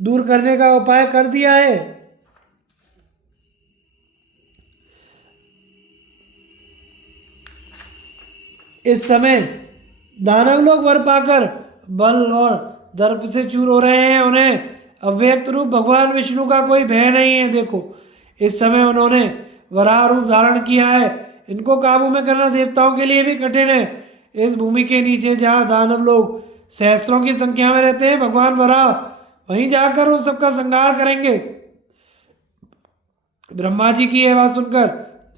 दूर करने का उपाय कर दिया है। इस समय दानव लोग वर पाकर बल और दर्प से चूर हो रहे हैं। उन्हें अव्यक्त रूप भगवान विष्णु का कोई भय नहीं है। देखो, इस समय उन्होंने वराह रूप धारण किया है। इनको काबू में करना देवताओं के लिए भी कठिन है। इस भूमि के नीचे जहाँ दानव लोग सहस्त्रों की संख्या में रहते हैं, भगवान वराह वहीं जाकर उन सबका संहार करेंगे। ब्रह्मा जी की यह बात सुनकर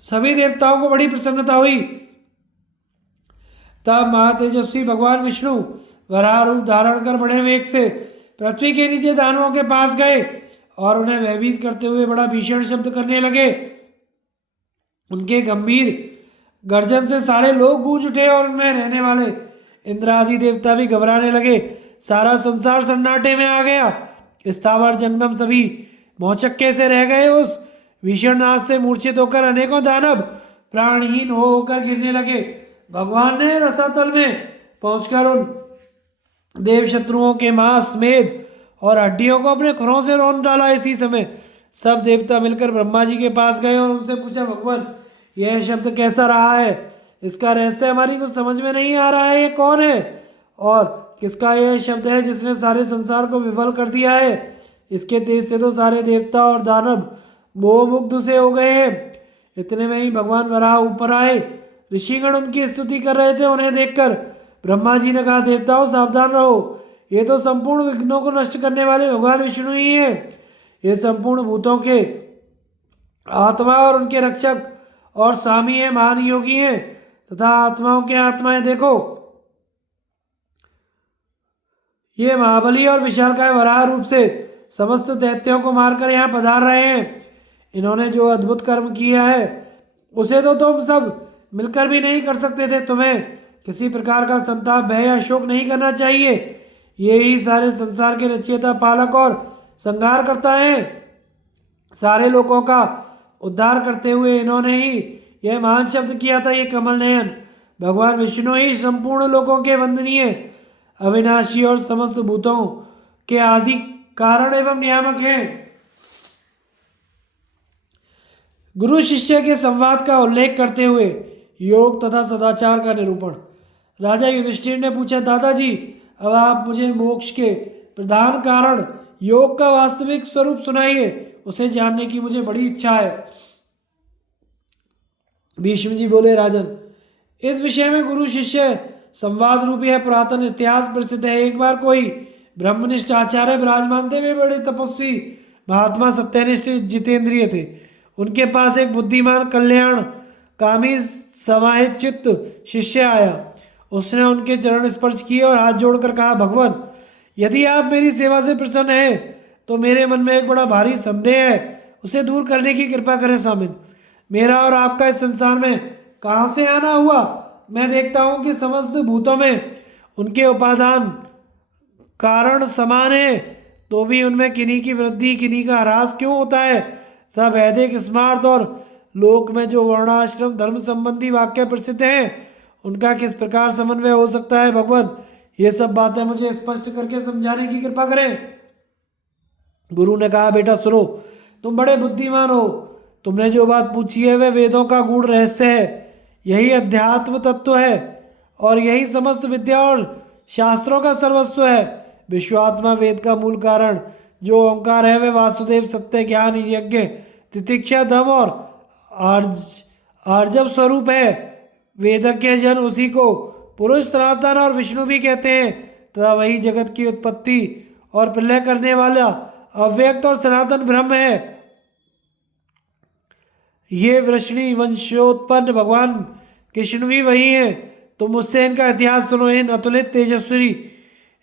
सभी देवताओं को बड़ी प्रसन्नता हुई। तब महातेजस्वी भगवान विष्णु वराह रूप धारण कर बड़े वेग से पृथ्वी के नीचे दानवों के पास गए और उन्हें भयभीत करते हुए बड़ा भीषण शब्द करने लगे। उनके गंभीर गर्जन से सारे लोग गूंज उठे और उनमें रहने वाले इंद्र आदि देवता भी घबराने लगे। सारा संसार सन्नाटे में आ गया। स्थावर जंगम सभी मौचक्के से रह गए। उस भीषण नाद से मूर्छित होकर अनेकों दानव प्राणहीन होकर गिरने लगे। भगवान ने रसातल में पहुंचकर उन देव शत्रुओं के मांस मेद और हड्डियों को अपने खुरों से रौंद डाला। इसी समय सब देवता मिलकर ब्रह्मा जी के पास गए और उनसे पूछा, भगवान यह शब्द कैसा रहा है? इसका रहस्य हमारी कुछ समझ में नहीं आ रहा है। ये कौन है और किसका यह शब्द है जिसने सारे संसार को विफल कर दिया है? इसके तेज से तो सारे देवता और दानव मोहमुग्ध से हो गए हैं। इतने में ही भगवान वराह ऊपर आए। ऋषिगण उनकी स्तुति कर रहे थे। उन्हें देखकर ब्रह्मा जी ने कहा, देवताओं सावधान रहो, ये तो संपूर्ण विघ्नों को नष्ट करने वाले भगवान विष्णु ही हैं। ये संपूर्ण भूतों के आत्मा और उनके रक्षक और स्वामी है, महान योगी हैं तथा आत्माओं के आत्माएं। देखो, ये महाबली और विशालकाय वराह रूप से समस्त दैत्यों को मारकर यहाँ पधार रहे हैं। इन्होंने जो अद्भुत कर्म किया है उसे तो तुम सब मिलकर भी नहीं कर सकते थे। तुम्हें किसी प्रकार का संताप, भय या शोक नहीं करना चाहिए। ये ही सारे संसार के रचयिता, पालक और संहार करता है। सारे लोगों का उद्धार करते हुए इन्होंने ही यह महान शब्द किया था। ये कमल नयन भगवान विष्णु ही संपूर्ण लोगों के वंदनीय, अविनाशी और समस्त भूतों के आदि कारण एवं नियामक हैं। गुरु शिष्य के संवाद का उल्लेख करते हुए योग तथा सदाचार का निरूपण। राजा युधिष्ठिर ने पूछा, दादाजी अब आप मुझे मोक्ष के प्रधान कारण योग का वास्तविक स्वरूप सुनाइए, उसे जानने की मुझे बड़ी इच्छा है। भीष्म जी बोले, राजन इस विषय में गुरु शिष्य संवाद रूपी है पुरातन इतिहास प्रसिद्ध है। एक बार कोई ब्रह्मनिष्ठ आचार्य विराजमान थे। वे बड़े तपस्वी महात्मा सत्यनिष्ठ जितेंद्रिय थे। उनके पास एक बुद्धिमान कल्याण कामी समाहित चित्त शिष्य आया। उसने उनके चरण स्पर्श किए और हाथ जोड़कर कहा, भगवान यदि आप मेरी सेवा से प्रसन्न हैं तो मेरे मन में एक बड़ा भारी संदेह है, उसे दूर करने की कृपा करें स्वामिन। मेरा और आपका इस संसार में कहाँ से आना हुआ? मैं देखता हूँ कि समस्त भूतों में उनके उपादान कारण समान है, तो भी उनमें किन्हीं की वृद्धि किन्हीं का ह्रास क्यों होता है? सब वैदिक स्मार्थ और लोक में जो वर्णाश्रम धर्म संबंधी वाक्य प्रसिद्ध हैं उनका किस प्रकार समन्वय हो सकता है? भगवान ये सब बातें मुझे स्पष्ट करके समझाने की कृपा करें। गुरु ने कहा, बेटा सुनो, तुम बड़े बुद्धिमान हो। तुमने जो बात पूछी है वह वेदों का गूढ़ रहस्य है। यही अध्यात्म तत्व है और यही समस्त विद्या और शास्त्रों का सर्वस्व है। विश्वात्मा वेद का मूल कारण जो ओंकार है वह वासुदेव सत्य ज्ञान यज्ञ तितिक्षा दम और आर्जव स्वरूप है। वेदज्ञ जन उसी को पुरुष सनातन और विष्णु भी कहते हैं तथा वही जगत की उत्पत्ति और प्रलय करने वाला अव्यक्त और सनातन ब्रह्म है। ये वृष्णि वंशोत्पन्न भगवान कृष्ण भी वही हैं। तुम मुझसे इनका इतिहास सुनो। इन अतुलित तेजस्वी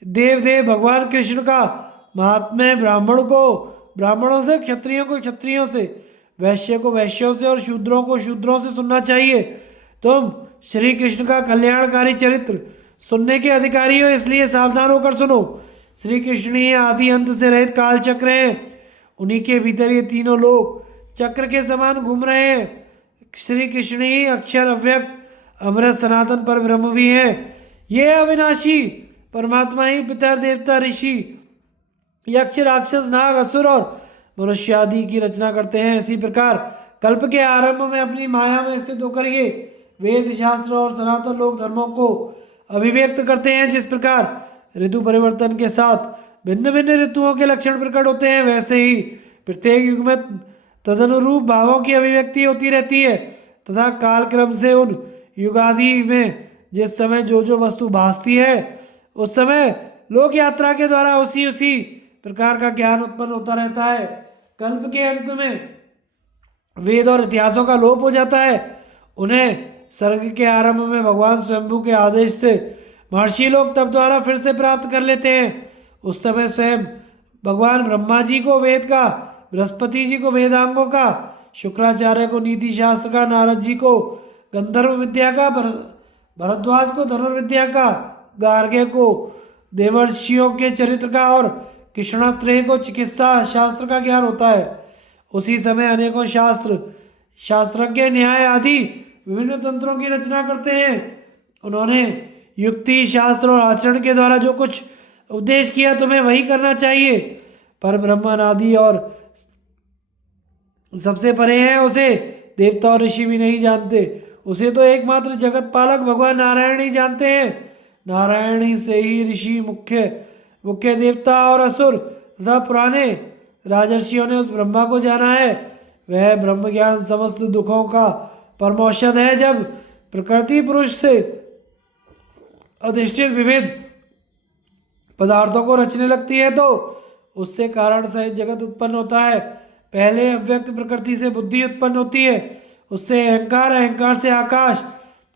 देव भगवान कृष्ण का महात्म्य ब्राह्मण को ब्राह्मणों से, क्षत्रियों को क्षत्रियों से, वैश्य को वैश्यों से और शूद्रों को शूद्रों से सुनना चाहिए। तुम श्री कृष्ण का कल्याणकारी चरित्र सुनने के अधिकारी हो, इसलिए सावधान होकर सुनो। श्री कृष्ण ही आदि अंत से रहित काल चक्र हैं। उन्हीं के भीतर ये तीनों लोग चक्र के समान घूम रहे हैं। श्री कृष्ण ही अक्षर अव्यक्त अमृत सनातन पर ब्रह्म भी हैं। ये अविनाशी परमात्मा ही पितर देवता ऋषि यक्ष राक्षस नाग असुर और मनुष्य आदि की रचना करते हैं। इसी प्रकार कल्प के आरंभ में अपनी माया में स्थित होकर ये वेद शास्त्र और सनातन लोक धर्मों को अभिव्यक्त करते हैं। जिस प्रकार ऋतु परिवर्तन के साथ भिन्न भिन्न ऋतुओं के लक्षण प्रकट होते हैं, वैसे ही प्रत्येक युग में तदनुरूप भावों की अभिव्यक्ति होती रहती है तथा कालक्रम से उन युगादि में जिस समय जो जो वस्तु भासती है उस समय लोक यात्रा के द्वारा उसी उसी प्रकार का ज्ञान उत्पन्न होता रहता है। कल्प के अंत में वेद और इतिहासों का लोप हो जाता है। उन्हें सर्ग के आरंभ में भगवान स्वयंभू के आदेश से महर्षि लोग तप द्वारा फिर से प्राप्त कर लेते हैं। उस समय स्वयं भगवान ब्रह्मा जी को वेद का, बृहस्पति जी को वेदांगों का, शुक्राचार्य को नीति शास्त्र का, नारद जी को गंधर्व विद्या का, भरद्वाज को धनुर्विद्या का, गार्ग्य को देवर्षियों के चरित्र का और कृष्णात्रेय को चिकित्सा शास्त्र का ज्ञान होता है। उसी समय अनेकों शास्त्रज्ञ न्याय आदि विभिन्न तंत्रों की रचना करते हैं। उन्होंने युक्ति, शास्त्र और आचरण के द्वारा जो कुछ उपदेश किया तुम्हें वही करना चाहिए। पर ब्रह्मन आदि और सबसे परे है उसे देवता और ऋषि भी नहीं जानते। उसे तो एकमात्र जगत पालक भगवान नारायण ही जानते हैं। नारायण ही से ही ऋषि, मुख्य देवता और असुर तथा पुराने राजर्षियों ने उस ब्रह्मा को जाना है। वह ब्रह्म ज्ञान समस्त दुखों का परमौषध है। जब प्रकृति पुरुष से अधिष्ठित विविध पदार्थों को रचने लगती है तो उससे कारण सहित जगत उत्पन्न होता है। पहले अव्यक्त प्रकृति से बुद्धि उत्पन्न होती है, उससे अहंकार, अहंकार से आकाश,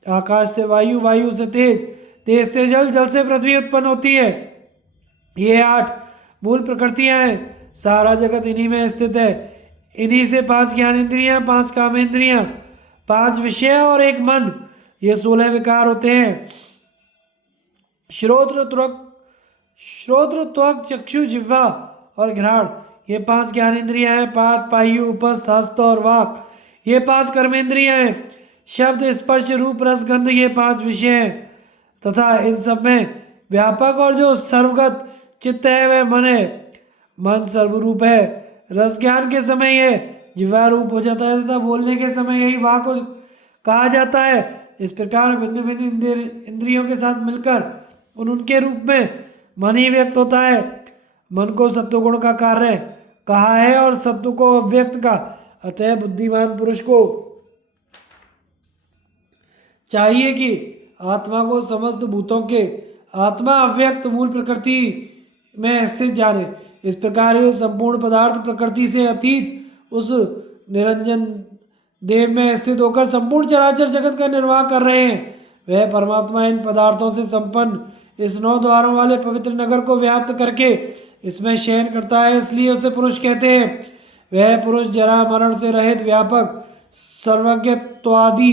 आकाश से वायु, वायु से तेज, तेज से जल, जल से पृथ्वी उत्पन्न होती है। ये 8 मूल प्रकृतियां हैं। सारा जगत इन्हीं में स्थित है। इन्हीं से 5 ज्ञानेंद्रियां, 5 कामेंद्रियां, 5 विषय और 1 मन, ये 16 विकार होते हैं। श्रोत्र, त्वक, चक्षु, जिह्वा और घ्राण, ये 5 ज्ञानेंद्रियां हैं। 5 पायु, उपस्थ, हस्त और वाक, ये 5 कर्मेंद्रियां हैं। शब्द, स्पर्श, रूप, रस, गंध, ये 5 विषय हैं तथा इन सब में व्यापक और जो सर्वगत चित्त है वह मन है। मन सर्वरूप है। रस ज्ञान के समय यह जिह्वा रूप हो जाता है तथा बोलने के समय यही वाक कहा जाता है। इस प्रकार भिन्न भिन्न इंद्रियों के साथ मिलकर उनके रूप में मन ही व्यक्त होता है। मन को सत्वगुण का कार्य कहा है और सत्व को अव्यक्त का। अतः बुद्धिमान पुरुष को चाहिए कि आत्मा को समस्त भूतों के आत्मा अव्यक्त मूल प्रकृति में स्थित जाने। इस प्रकार ये संपूर्ण पदार्थ प्रकृति से अतीत उस निरंजन देव में स्थित होकर संपूर्ण चराचर जगत का निर्वाह कर रहे हैं। वह परमात्मा इन पदार्थों से संपन्न इस 9 द्वारों वाले पवित्र नगर को व्याप्त करके इसमें शयन करता है, इसलिए उसे पुरुष कहते हैं। वह पुरुष जरा मरण से रहित, व्यापक, सर्वज्ञत्वादि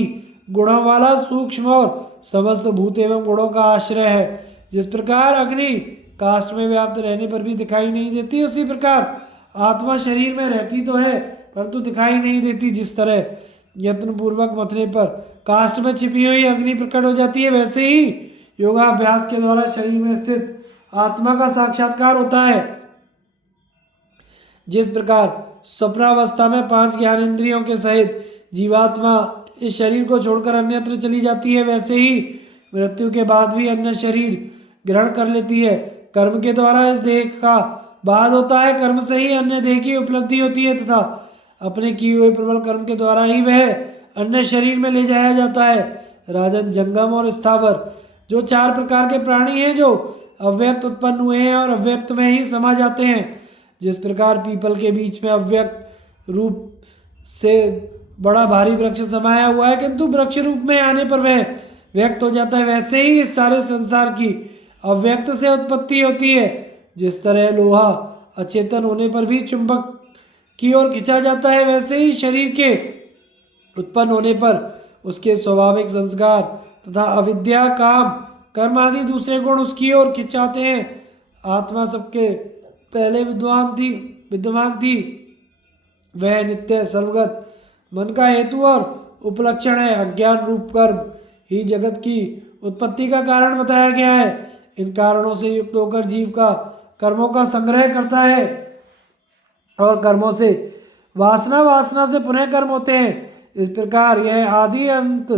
गुणों वाला, सूक्ष्म और समस्त भूत एवं गुणों का आश्रय है। जिस प्रकार अग्नि काष्ठ में व्याप्त रहने पर भी दिखाई नहीं देती, उसी प्रकार आत्मा शरीर में रहती तो है परंतु दिखाई नहीं देती। जिस तरह यत्न पूर्वक मथने पर काष्ठ में छिपी हुई अग्नि प्रकट हो जाती है, वैसे ही योगाभ्यास के द्वारा शरीर में स्थित आत्मा का साक्षात्कार होता है। जिस प्रकार स्वप्नावस्था में 5 ज्ञानेंद्रियों के सहित जीवात्मा इस शरीर को छोड़कर अन्यत्र चली जाती है, वैसे ही मृत्यु के बाद भी अन्य शरीर ग्रहण कर लेती है। कर्म के द्वारा इस देह का बाद होता है। कर्म से ही अन्य देह की उपलब्धि होती है तथा अपने किए हुए प्रबल कर्म के द्वारा ही वह अन्य शरीर में ले जाया जाता है। राजन, जंगम और स्थावर जो 4 प्रकार के प्राणी हैं जो अव्यक्त उत्पन्न हुए हैं और अव्यक्त में ही समा जाते हैं। जिस प्रकार पीपल के बीच में अव्यक्त रूप से बड़ा भारी वृक्ष समाया हुआ है किंतु वृक्ष रूप में आने पर वह व्यक्त हो जाता है, वैसे ही इस सारे संसार की अव्यक्त से उत्पत्ति होती है। जिस तरह लोहा अचेतन होने पर भी चुंबक की ओर खिंचा जाता है, वैसे ही शरीर के उत्पन्न होने पर उसके स्वाभाविक संस्कार तथा अविद्या, काम, कर्म आदि दूसरे गुण उसकी ओर खिंचाते हैं। आत्मा सबके पहले विद्यमान थी। वह नित्य, सर्वगत, मन का हेतु और उपलक्षण है। अज्ञान रूप कर्म ही जगत की उत्पत्ति का कारण बताया गया है। इन कारणों से युक्त होकर जीव का कर्मों का संग्रह करता है और कर्मों से वासना से पुनः कर्म होते हैं। इस प्रकार यह आदि अंत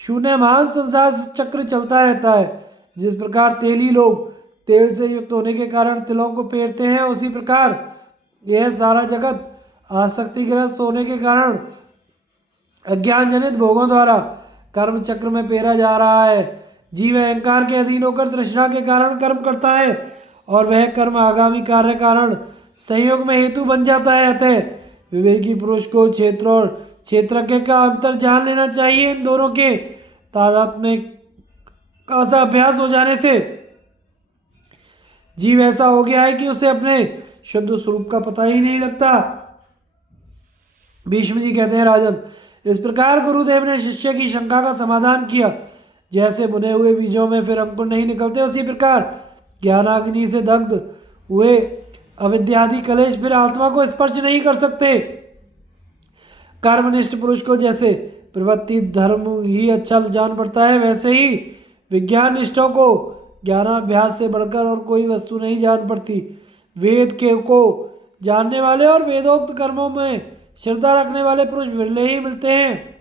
शून्यमान संसार चक्र चलता रहता है। जिस प्रकार तेली लोग तेल से युक्त होने के कारण तिलों को फेरते हैं, उसी प्रकार यह सारा जगत आसक्तिग्रस्त होने के कारण अज्ञान जनित भोगों द्वारा कर्म चक्र में पेरा जा रहा है। जीव अहंकार के अधीन होकर तृष्णा के कारण कर्म करता है और वह कर्म आगामी कार्य कारण संयोग में हेतु बन जाता है। अतः विवेकी पुरुष को क्षेत्र और क्षेत्रज्ञ का अंतर जान लेना चाहिए। इन दोनों के तादात्म्य का सा अभ्यास हो जाने से जीव ऐसा हो गया है कि उसे अपने शुद्ध स्वरूप का पता ही नहीं लगता। भीष्म जी कहते हैं, राजन, इस प्रकार गुरुदेव ने शिष्य की शंका का समाधान किया। जैसे बुने हुए बीजों में फिर अंकुर नहीं निकलते, उसी प्रकार ज्ञानाग्नि से दग्ध हुए अविद्यादि कलेश फिर आत्मा को स्पर्श नहीं कर सकते। कर्मनिष्ठ पुरुष को जैसे प्रवृत्ति धर्म ही अच्छा जान पड़ता है, वैसे ही विज्ञान निष्ठों को ज्ञानाभ्यास से बढ़कर और कोई वस्तु नहीं जान पड़ती। वेद के को जानने वाले और वेदोक्त कर्मों में श्रद्धा रखने वाले पुरुष विरले ही मिलते हैं।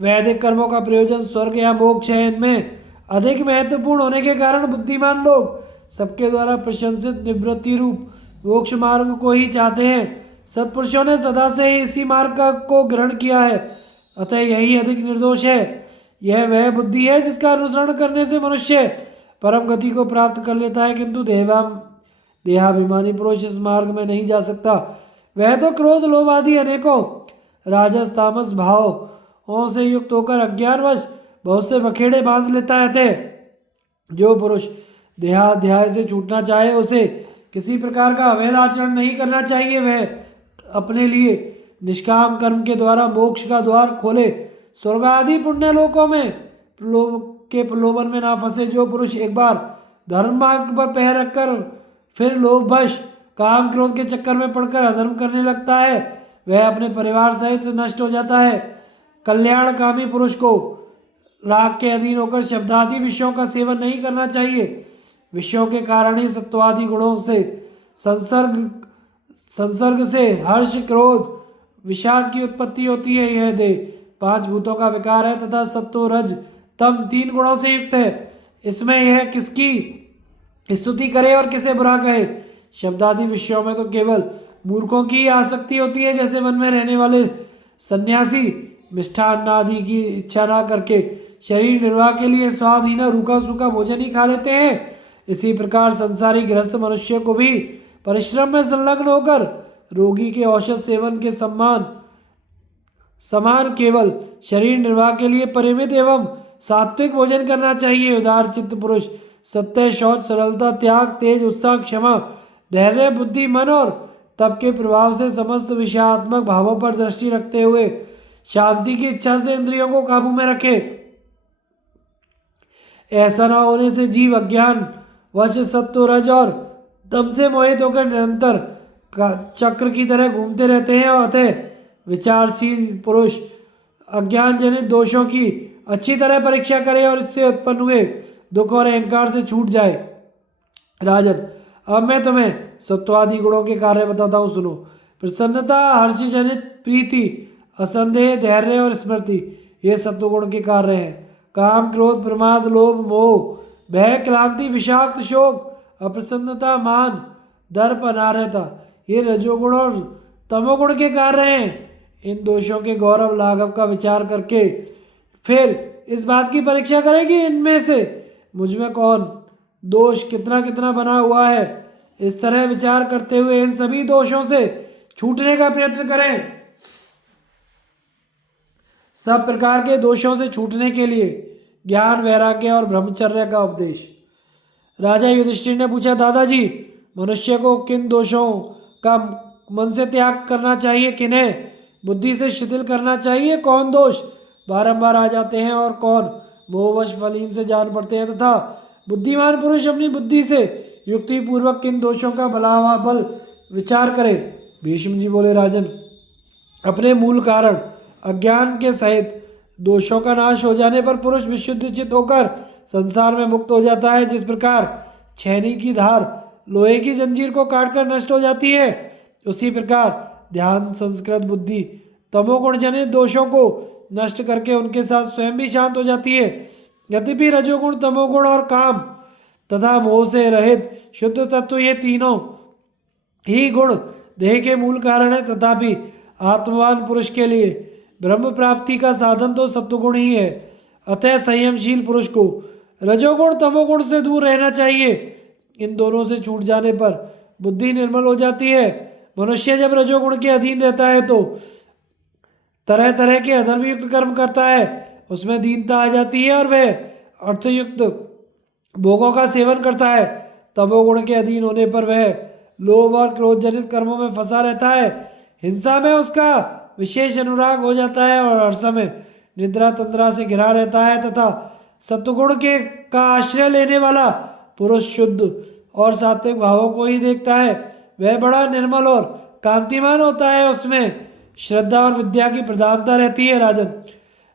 वैदिक कर्मों का प्रयोजन स्वर्ग या मोक्ष है। इनमें अधिक महत्वपूर्ण होने के कारण बुद्धिमान लोग सबके द्वारा प्रशंसित निवृत्ति रूप मोक्ष मार्ग को ही चाहते हैं। सत्पुरुषों ने सदा से ही इसी मार्ग को ग्रहण किया है, अतः यही अधिक निर्दोष है। यह वह बुद्धि है जिसका अनुसरण करने से मनुष्य परम गति को प्राप्त कर लेता है, किंतु देहाभिमानी पुरुष इस मार्ग में नहीं जा सकता। वह तो क्रोध लोभ आदि अनेकों राजस तामस भावों से युक्त होकर अज्ञानवश बहुत से बखेड़े बांध लेता है। जो पुरुष देहाध्याय से छूटना चाहे उसे किसी प्रकार का अवैध आचरण नहीं करना चाहिए। वह अपने लिए निष्काम कर्म के द्वारा मोक्ष का द्वार खोले, स्वर्ग आदि पुण्य लोकों में प्रलोभन में ना फंसे। जो पुरुष एक बार धर्म मार्ग पर पैर रखकर फिर लोभवश काम क्रोध के चक्कर में पड़कर अधर्म करने लगता है, वह अपने परिवार सहित नष्ट हो जाता है। कल्याणकामी पुरुष को राग के अधीन होकर शब्दादि विषयों का सेवन नहीं करना चाहिए। विषयों के कारण ही सत्वादि गुणों से संसर्ग से हर्ष क्रोध विषाद की उत्पत्ति होती है। यह देह 5 भूतों का विकार है तथा सत्व रज तम 3 गुणों से युक्त है। इसमें यह किसकी स्तुति करे और किसे बुरा कहे। शब्दादि विषयों में तो केवल मूर्खों की आसक्ति होती है। जैसे वन में रहने वाले सन्यासी मिष्ठान्न आदि की इच्छा ना करके शरीर निर्वाह के लिए स्वादहीन रूखा सूखा भोजन ही खा लेते हैं। इसी प्रकार संसारी गृहस्थ मनुष्य को भी परिश्रम में संलग्न होकर रोगी के औषध सेवन के समान केवल शरीर निर्वाह के लिए परिमित एवं सात्विक भोजन करना चाहिए। उदार चित्त पुरुष सत्य शौच सरलता त्याग तेज उत्साह क्षमा धैर्य बुद्धि मन और तप के प्रभाव से समस्त विषयात्मक भावों पर दृष्टि रखते हुए शांति की इच्छा से इंद्रियों को काबू में रखे। ऐसा न होने से जीव अज्ञान वश सत्व रज और तम से मोहित होकर निरंतर चक्र की तरह घूमते रहते हैं। और अतः विचारशील पुरुष अज्ञान जनित दोषों की अच्छी तरह परीक्षा करे और इससे उत्पन्न हुए दुख और अहंकार से छूट जाए। राजन, अब मैं तुम्हें सत्वादि गुणों के कार्य बताता हूँ, सुनो। प्रसन्नता हर्ष जनित प्रीति असंदेह धैर्य और स्मृति, ये सत्वगुण के कार्य हैं। काम क्रोध प्रमाद लोभ मोह भय क्लांति विषाक्त शोक अप्रसन्नता मान दर्प अनार्यता, ये रजोगुण और तमोगुण के कार्य हैं। इन दोषों के गौरव लाघव का विचार करके फिर इस बात की परीक्षा करें कि इनमें से मुझ में कौन दोष कितना कितना बना हुआ है। इस तरह विचार करते हुए इन सभी दोषों से छूटने का प्रयत्न करें। सब प्रकार के दोषों से छूटने के लिए ज्ञान वैराग्य और ब्रह्मचर्य का उपदेश। राजा युधिष्ठिर ने पूछा, दादाजी, मनुष्य को किन दोषों का मन से त्याग करना चाहिए, किन्हें बुद्धि से शिथिल करना चाहिए, कौन दोष बारंबार आ जाते हैं और कौन मोहवश फलीन से जान पड़ते हैं, तथा बुद्धिमान पुरुष अपनी बुद्धि से युक्ति पूर्वक किन दोषों का बल विचार करे। भीष्म जी बोले, राजन, अपने मूल कारण अज्ञान के सहित दोषों का नाश हो जाने पर पुरुष विशुद्ध चित्त होकर संसार में मुक्त हो जाता है। जिस प्रकार छेनी की धार लोहे की जंजीर को काटकर नष्ट हो जाती है, उसी प्रकार ध्यान संस्कृत बुद्धि तमोगुण जनित दोषों को नष्ट करके उनके साथ स्वयं भी शांत हो जाती है। यद्यपि रजोगुण तमोगुण और काम तथा मोह से रहित शुद्ध तत्व, ये तीनों ही गुण देह के मूल कारण है, तथापि आत्मवान पुरुष के लिए ब्रह्म प्राप्ति का साधन तो सत्वगुण ही है। अतः संयमशील पुरुष को रजोगुण तमोगुण से दूर रहना चाहिए। इन दोनों से छूट जाने पर बुद्धि निर्मल हो जाती है। मनुष्य जब रजोगुण के अधीन रहता है तो तरह तरह के अधर्मयुक्त कर्म करता है, उसमें दीनता आ जाती है और वह अर्थयुक्त भोगों का सेवन करता है। तमोगुण के अधीन होने पर वह लोभ और क्रोध जनित कर्मों में फंसा रहता है। हिंसा में उसका विशेष अनुराग हो जाता है और हर समय निद्रा तंद्रा से घिरा रहता है, तथा सत्वगुण के का आश्रय लेने वाला पुरुष शुद्ध और सात्विक भावों को ही देखता है। वह बड़ा निर्मल और कांतिमान होता है, उसमें श्रद्धा और विद्या की प्रधानता रहती है। राजन,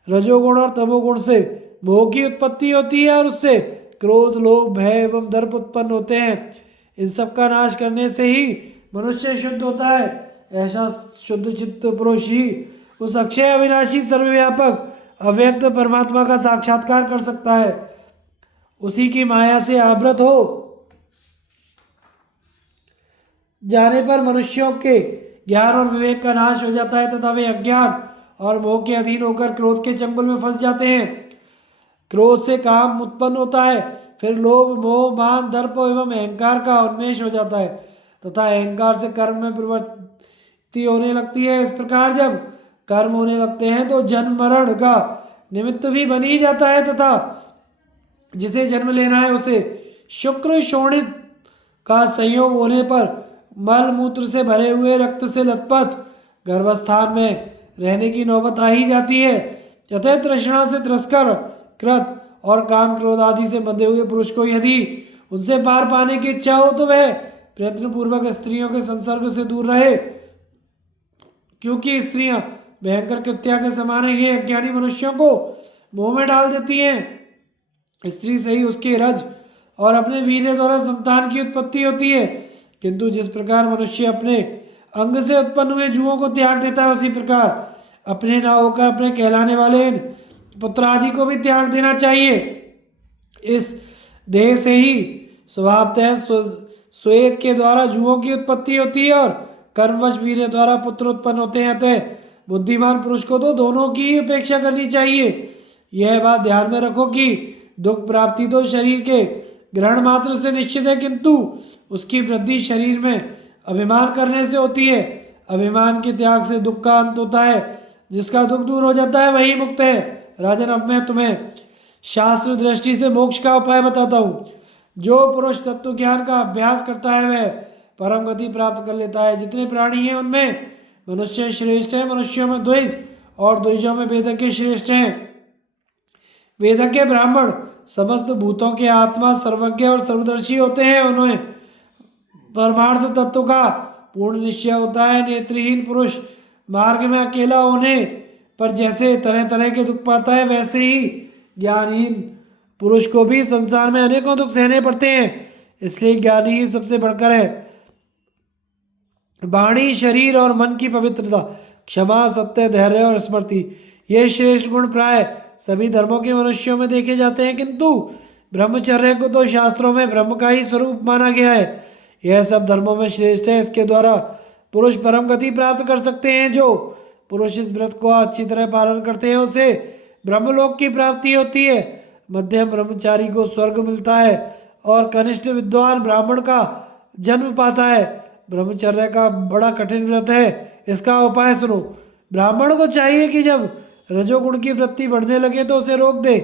रजोगुण और तमोगुण से मोह की उत्पत्ति होती है और उससे क्रोध, लोभ, भय एवं दर्प उत्पन्न होते हैं। इन सब का नाश करने से ही मनुष्य शुद्ध होता है। ऐसा शुद्ध चित्त पुरुष ही उस अक्षय, अविनाशी, सर्वव्यापक, अव्यक्त परमात्मा का साक्षात्कार कर सकता है। उसी की माया से आवृत हो जाने पर मनुष्यों के ज्ञान और विवेक का नाश हो जाता है, तथा वे अज्ञान और मोह के अधीन होकर क्रोध के चंगुल में फंस जाते हैं। क्रोध से काम उत्पन्न होता है, फिर लोभ, मोह, मान, दर्प एवं अहंकार का उन्मेष हो जाता है, तथा अहंकार से कर्म में प्रवृत्ति होने लगती है। इस प्रकार जब कर्म होने लगते हैं तो जन्म मरण का निमित्त भी बन ही जाता है, तथा जिसे जन्म लेना है उसे शुक्र शोणित का संयोग होने पर मल मूत्र से भरे हुए रक्त से लथपथ गर्भस्थान में रहने की नौबत आ ही जाती है। अतः तृष्णा से त्रस्कर कृत और काम क्रोध आदि से बंधे हुए पुरुष को यदि उनसे पार पाने की इच्छा हो तो वह प्रयत्न पूर्वक स्त्रियों के संसर्ग से दूर रहे, क्योंकि स्त्रियां भयंकर कृत्या के समान है। ये अज्ञानी मनुष्यों को मोह में डाल देती हैं। स्त्री से ही उसके रज और अपने वीर्य द्वारा संतान की उत्पत्ति होती है, किंतु जिस प्रकार मनुष्य अपने अंग से उत्पन्न हुए जुओं को त्याग देता है, उसी प्रकार अपने ना होकर अपने कहलाने वाले इन पुत्र आदि को भी त्याग देना चाहिए। इस देह से ही स्वभावतः श्वेत के द्वारा जुओं की उत्पत्ति होती है और कर्मवश वीर्य द्वारा पुत्र उत्पन्न होते हैं। अतः बुद्धिमान पुरुष को तो दोनों की ही अपेक्षा करनी चाहिए। यह बात ध्यान में रखो कि दुख प्राप्ति तो शरीर के ग्रहण मात्र से निश्चित है, किंतु उसकी वृद्धि शरीर में अभिमान करने से होती है। अभिमान के त्याग से दुख का अंत होता है। जिसका दुख दूर हो जाता है वही मुक्त है। राजन, अब मैं तुम्हें शास्त्र दृष्टि से मोक्ष का उपाय बताता हूँ। जो पुरुष तत्व ज्ञान का अभ्यास करता है वह परम गति प्राप्त कर लेता है। जितने प्राणी हैं उनमें मनुष्य श्रेष्ठ है। मनुष्यों में द्विज और द्विजों में वेदज्ञ श्रेष्ठ हैं। वेदज्ञ ब्राह्मण समस्त भूतों के आत्मा, सर्वज्ञ और सर्वदर्शी होते हैं। उन्हें परमार्थ तत्व का पूर्ण निश्चय होता है। नेत्रहीन पुरुष मार्ग में अकेला होने पर जैसे तरह तरह के दुख पाता है, वैसे ही ज्ञानहीन पुरुष को भी संसार में अनेकों दुख सहने पड़ते हैं। इसलिए ज्ञानी ही सबसे बढ़कर है। वाणी, शरीर और मन की पवित्रता, क्षमा, सत्य, धैर्य और स्मृति, ये श्रेष्ठ गुण प्राय सभी धर्मों के मनुष्यों में देखे जाते हैं, किंतु ब्रह्मचर्य को तो शास्त्रों में ब्रह्म का ही स्वरूप माना गया है। यह सब धर्मों में श्रेष्ठ है। इसके द्वारा पुरुष परम गति प्राप्त कर सकते हैं। जो पुरुष इस व्रत को अच्छी तरह पालन करते हैं उसे ब्रह्मलोक की प्राप्ति होती है। मध्यम ब्रह्मचारी को स्वर्ग मिलता है और कनिष्ठ विद्वान ब्राह्मण का जन्म पाता है। ब्रह्मचर्य का बड़ा कठिन व्रत है। इसका उपाय सुनो। ब्राह्मण को चाहिए कि जब रजोगुण की वृत्ति बढ़ने लगे तो उसे रोक दे।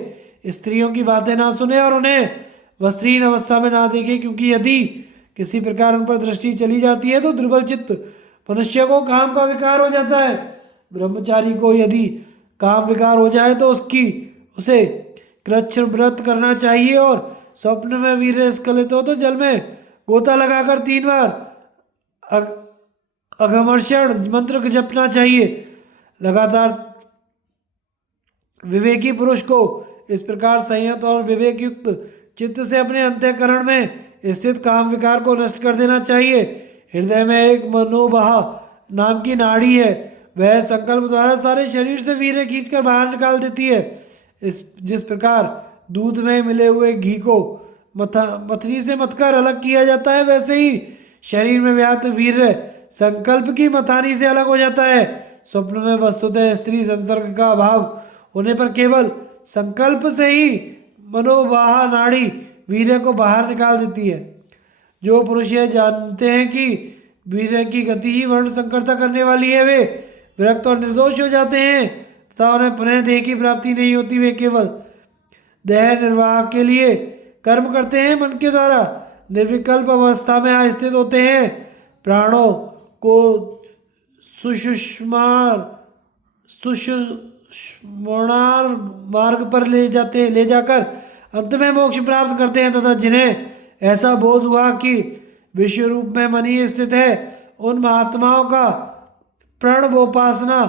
स्त्रियों की बातें ना सुने और उन्हें वस्त्रहीन अवस्था में ना देखे, क्योंकि यदि किसी प्रकार उन पर दृष्टि चली जाती है तो दुर्बल चित्त मनुष्य को काम का विकार हो जाता है। ब्रह्मचारी को यदि काम विकार हो जाए तो उसे कृच्छ व्रत करना चाहिए और स्वप्न में वीर्य स्खलित हो तो जल में गोता लगाकर 3 बार अघमर्षण मंत्र जपना चाहिए। लगातार विवेकी पुरुष को इस प्रकार संयत और विवेक युक्त चित्त से अपने अंतःकरण में स्थित काम विकार को नष्ट कर देना चाहिए। हृदय में एक मनोबाह नाम की नाड़ी है। वह संकल्प द्वारा सारे शरीर से वीर्य खींचकर बाहर निकाल देती है। जिस प्रकार दूध में मिले हुए घी को मथनी से मथकर अलग किया जाता है, वैसे ही शरीर में व्याप्त वीर्य संकल्प की मथानी से अलग हो जाता है। स्वप्न में वस्तुतः स्त्री संसर्ग का अभाव होने पर केवल संकल्प से ही मनोवाहा नाड़ी वीर्य को बाहर निकाल देती है। जो पुरुष यह जानते हैं कि वीर्य की गति ही वर्ण संकरता करने वाली है, वे विरक्त और निर्दोष हो जाते हैं तथा उन्हें पुनः देह की प्राप्ति नहीं होती। वे केवल देह निर्वाह के लिए कर्म करते हैं, मन के द्वारा निर्विकल्प अवस्था में स्थित होते हैं। प्राणों को सुषुम्नार मार्ग पर ले जाकर अंत में मोक्ष प्राप्त करते हैं तथा जिन्हें ऐसा बोध हुआ कि विश्व रूप में मन ही स्थित है, उन महात्माओं का प्रणवोपासना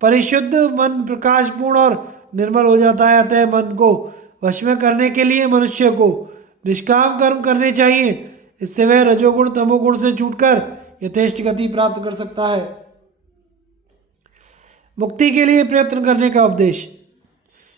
परिशुद्ध मन प्रकाशपूर्ण और निर्मल हो जाता है। अतः मन को वश में करने के लिए मनुष्य को निष्काम कर्म करने चाहिए। इससे वह रजोगुण तमोगुण से छूटकर यथेष्ट गति प्राप्त कर सकता है। मुक्ति के लिए प्रयत्न करने का उपदेश।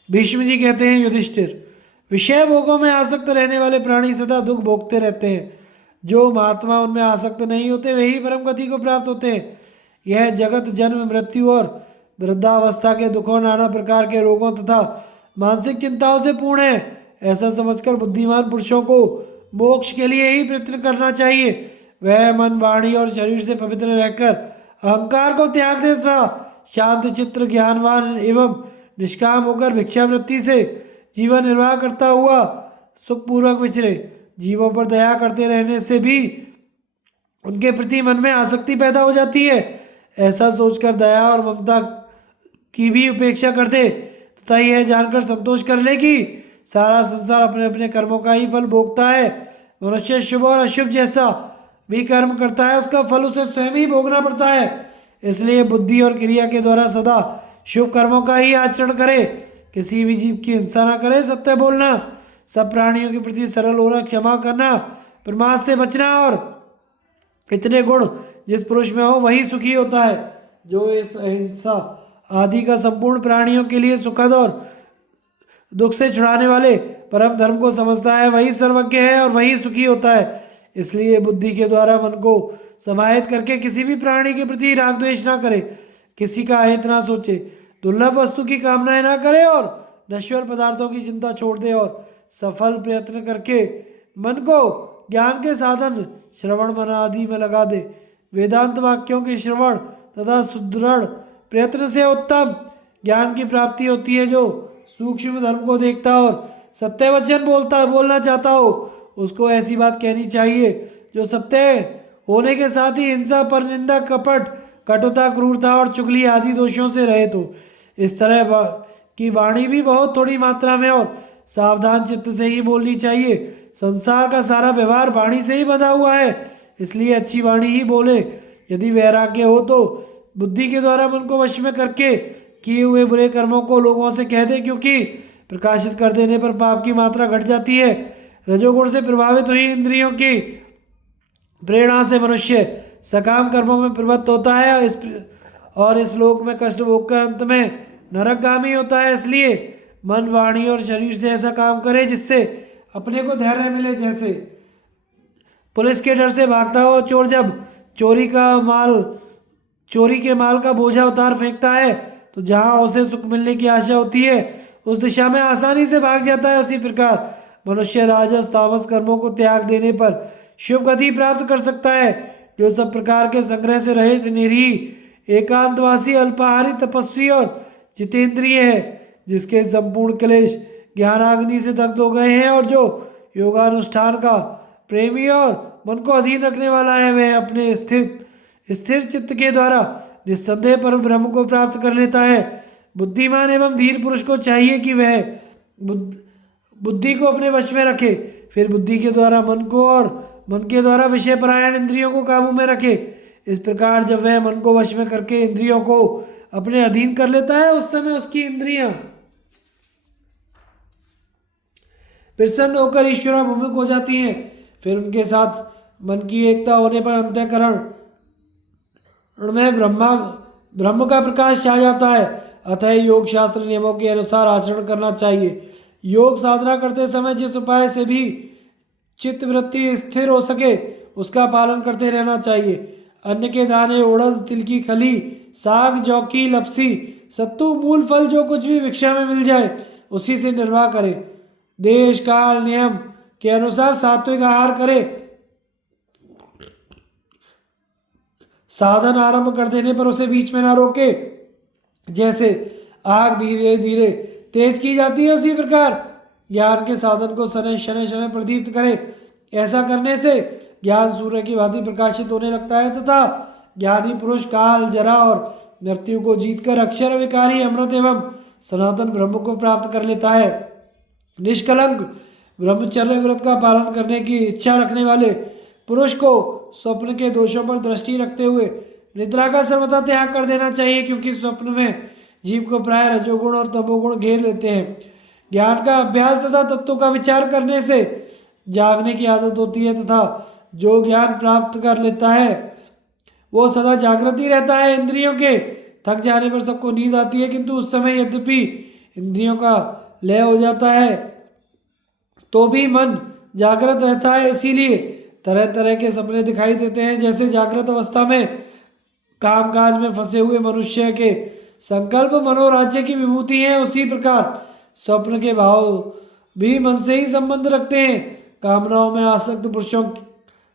भीष्म जी कहते हैं, युधिष्ठिर, विषय भोगों में आसक्त रहने वाले प्राणी सदा दुख भोगते रहते हैं। जो महात्मा उनमें आसक्त नहीं होते वही परम गति को प्राप्त होते हैं। यह जगत जन्म मृत्यु और वृद्धावस्था के दुखों, नाना प्रकार के रोगों तथा मानसिक चिंताओं से पूर्ण है। ऐसा समझकर बुद्धिमान पुरुषों को मोक्ष के लिए ही प्रयत्न करना चाहिए। वह मन, वाणी और शरीर से पवित्र रहकर अहंकार को त्याग दे तथा शांत चित्र, ज्ञानवान एवं निष्काम होकर भिक्षावृत्ति से जीवन निर्वाह करता हुआ सुखपूर्वक विचरे। जीवों पर दया करते रहने से भी उनके प्रति मन में आसक्ति पैदा हो जाती है। ऐसा सोचकर दया और ममता की भी उपेक्षा कर दे तथा यह जानकर संतोष कर ले कि सारा संसार अपने अपने कर्मों का ही फल भोगता है। मनुष्य शुभ और अशुभ जैसा भी कर्म करता है, उसका फल उसे स्वयं ही भोगना पड़ता है। इसलिए बुद्धि और क्रिया के द्वारा सदा शुभ कर्मों का ही आचरण करे, किसी भी जीव की हिंसा न करे, सत्य बोलना, सब प्राणियों के प्रति सरल होना, क्षमा करना, प्रमाद से बचना और इतने गुण जिस पुरुष में हो वही सुखी होता है। जो इस अहिंसा आदि का संपूर्ण प्राणियों के लिए सुखद और दुख से छुड़ाने वाले परम धर्म को समझता है, वही सर्वज्ञ है और वही सुखी होता है। इसलिए बुद्धि के द्वारा मन को समाहित करके किसी भी प्राणी के प्रति राग द्वेष ना करे, किसी का अहित ना सोचे, दुर्लभ वस्तु की कामनाएं ना करे और नश्वर पदार्थों की चिंता छोड़ दे और सफल प्रयत्न करके मन को ज्ञान के साधन श्रवण मन आदि में लगा दे। वेदांत वाक्यों के श्रवण तथा सुदृढ़ प्रयत्न से उत्तम ज्ञान की प्राप्ति होती है। जो सूक्ष्म धर्म को देखता और सत्य वचन बोलना चाहता हो, उसको ऐसी बात कहनी चाहिए जो सत्य होने के साथ ही हिंसा, परनिंदा, कपट, कटुता, क्रूरता और चुगली आदि दोषों से रहित हो। इस तरह की वाणी भी बहुत थोड़ी मात्रा में और सावधान चित्त से ही बोलनी चाहिए। संसार का सारा व्यवहार वाणी से ही बंधा हुआ है, इसलिए अच्छी वाणी ही बोले। यदि वैराग्य हो तो बुद्धि के द्वारा मन को वश में करके किए हुए बुरे कर्मों को लोगों से कह दे, क्योंकि प्रकाशित कर देने पर पाप की मात्रा घट जाती है। रजोगुण से प्रभावित हुई इंद्रियों की प्रेरणा से मनुष्य सकाम कर्मों में प्रवृत्त होता है और इस लोक में कष्ट भोगकर अंत में नरकगामी होता है। इसलिए मन, वाणी और शरीर से ऐसा काम करे जिससे अपने को धैर्य मिले। जैसे पुलिस के डर से भागता हो चोर जब चोरी के माल का बोझा उतार फेंकता है तो जहां उसे सुख मिलने की आशा होती है उस दिशा में आसानी से भाग जाता है। उसी प्रकार मनुष्य राजस तामस कर्मों को त्याग देने पर शुभ गति प्राप्त कर सकता है। जो सब प्रकार के संग्रह से रहित, निरीह, एकांतवासी, अल्पाहारी, तपस्वी और जितेंद्रिय है, जिसके संपूर्ण क्लेश ज्ञानाग्नि से दग्ध हो गए हैं और जो योगानुष्ठान का प्रेमी और मन को अधीन रखने वाला है, वह अपने स्थिर चित्त के द्वारा निस्संदेह पर ब्रह्म को प्राप्त कर लेता है। बुद्धिमान एवं धीर पुरुष को चाहिए कि वह बुद्धि को अपने वश में रखे, फिर बुद्धि के द्वारा मन को और मन के द्वारा विषय परायण इंद्रियों को काबू में रखे। इस प्रकार जब वह मन को वश में करके इंद्रियों को अपने अधीन कर लेता है, उस समय उसकी इंद्रियां प्रसन्न होकर ईश्वराभिमुख हो जाती हैं। फिर उनके साथ मन की एकता होने पर अंतःकरण में ब्रह्म का प्रकाश छा जाता है। अतः योग शास्त्र नियमों के अनुसार आचरण करना चाहिए। योग साधना करते समय जिस उपाय से भी चित्त वृत्ति स्थिर हो सके उसका पालन करते रहना चाहिए। अन्न के दाने, उड़द, तिल की खली, साग, जौ की लपसी, सत्तू, मूल, फल, जो कुछ भी भिक्षा में मिल जाए उसी से निर्वाह करे। देश काल नियम के अनुसार सात्विक आहार करे। साधन आरंभ कर देने पर उसे बीच में ना रोके। जैसे आग धीरे धीरे तेज की जाती है उसी प्रकार ज्ञान के साधन को शनै शनै शनै प्रदीप्त करे। ऐसा करने से ज्ञान सूर्य की भांति प्रकाशित होने लगता है तथा ज्ञानी पुरुष काल, जरा और मृत्यु को जीतकर अक्षर विकारी अमृत एवं सनातन ब्रह्म को प्राप्त कर लेता है। निष्कलंक ब्रह्मचर्य व्रत का पालन करने की इच्छा रखने वाले पुरुष को स्वप्न के दोषों पर दृष्टि रखते हुए निद्रा का सर्वथा त्याग कर देना चाहिए, क्योंकि स्वप्न में जीव को प्राय रजोगुण और तमोगुण घेर लेते हैं। ज्ञान का अभ्यास तथा तत्वों का विचार करने से जागने की आदत होती है तथा जो ज्ञान प्राप्त कर लेता है वो सदा जागृत ही रहता है। इंद्रियों के थक जाने पर सबको नींद आती है, किंतु उस समय यद्यपि इंद्रियों का लय हो जाता है तो भी मन जागृत रहता है। इसीलिए तरह तरह के सपने दिखाई देते हैं। जैसे जागृत अवस्था में कामकाज में फंसे हुए मनुष्य के संकल्प मनोराज्य की विभूति है, उसी प्रकार स्वप्न के भाव भी मन से ही संबंध रखते हैं। कामनाओं में आसक्त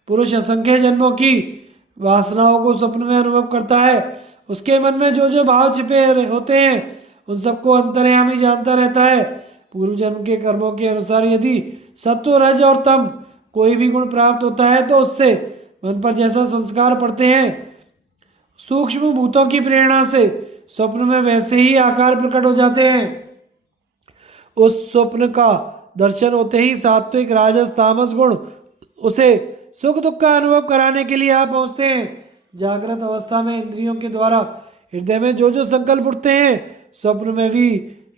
पुरुष असंख्य जन्मों की वासनाओं को स्वप्न में अनुभव करता है। उसके मन में जो जो भाव छिपे होते हैं उन सबको अंतर्यामी जानता रहता है। पूर्व जन्म के कर्मों के अनुसार यदि सत्व, रज और तम कोई भी गुण प्राप्त होता है तो उससे मन पर जैसा संस्कार पड़ते हैं, सूक्ष्म भूतों की प्रेरणा से स्वप्न में वैसे ही आकार प्रकट हो जाते हैं। उस स्वप्न का दर्शन होते ही सात्विक, राजस, तामस गुण उसे सुख दुख का अनुभव कराने के लिए आ पहुंचते हैं। जागृत अवस्था में इंद्रियों के द्वारा हृदय में जो जो संकल्प उठते हैं, स्वप्न में भी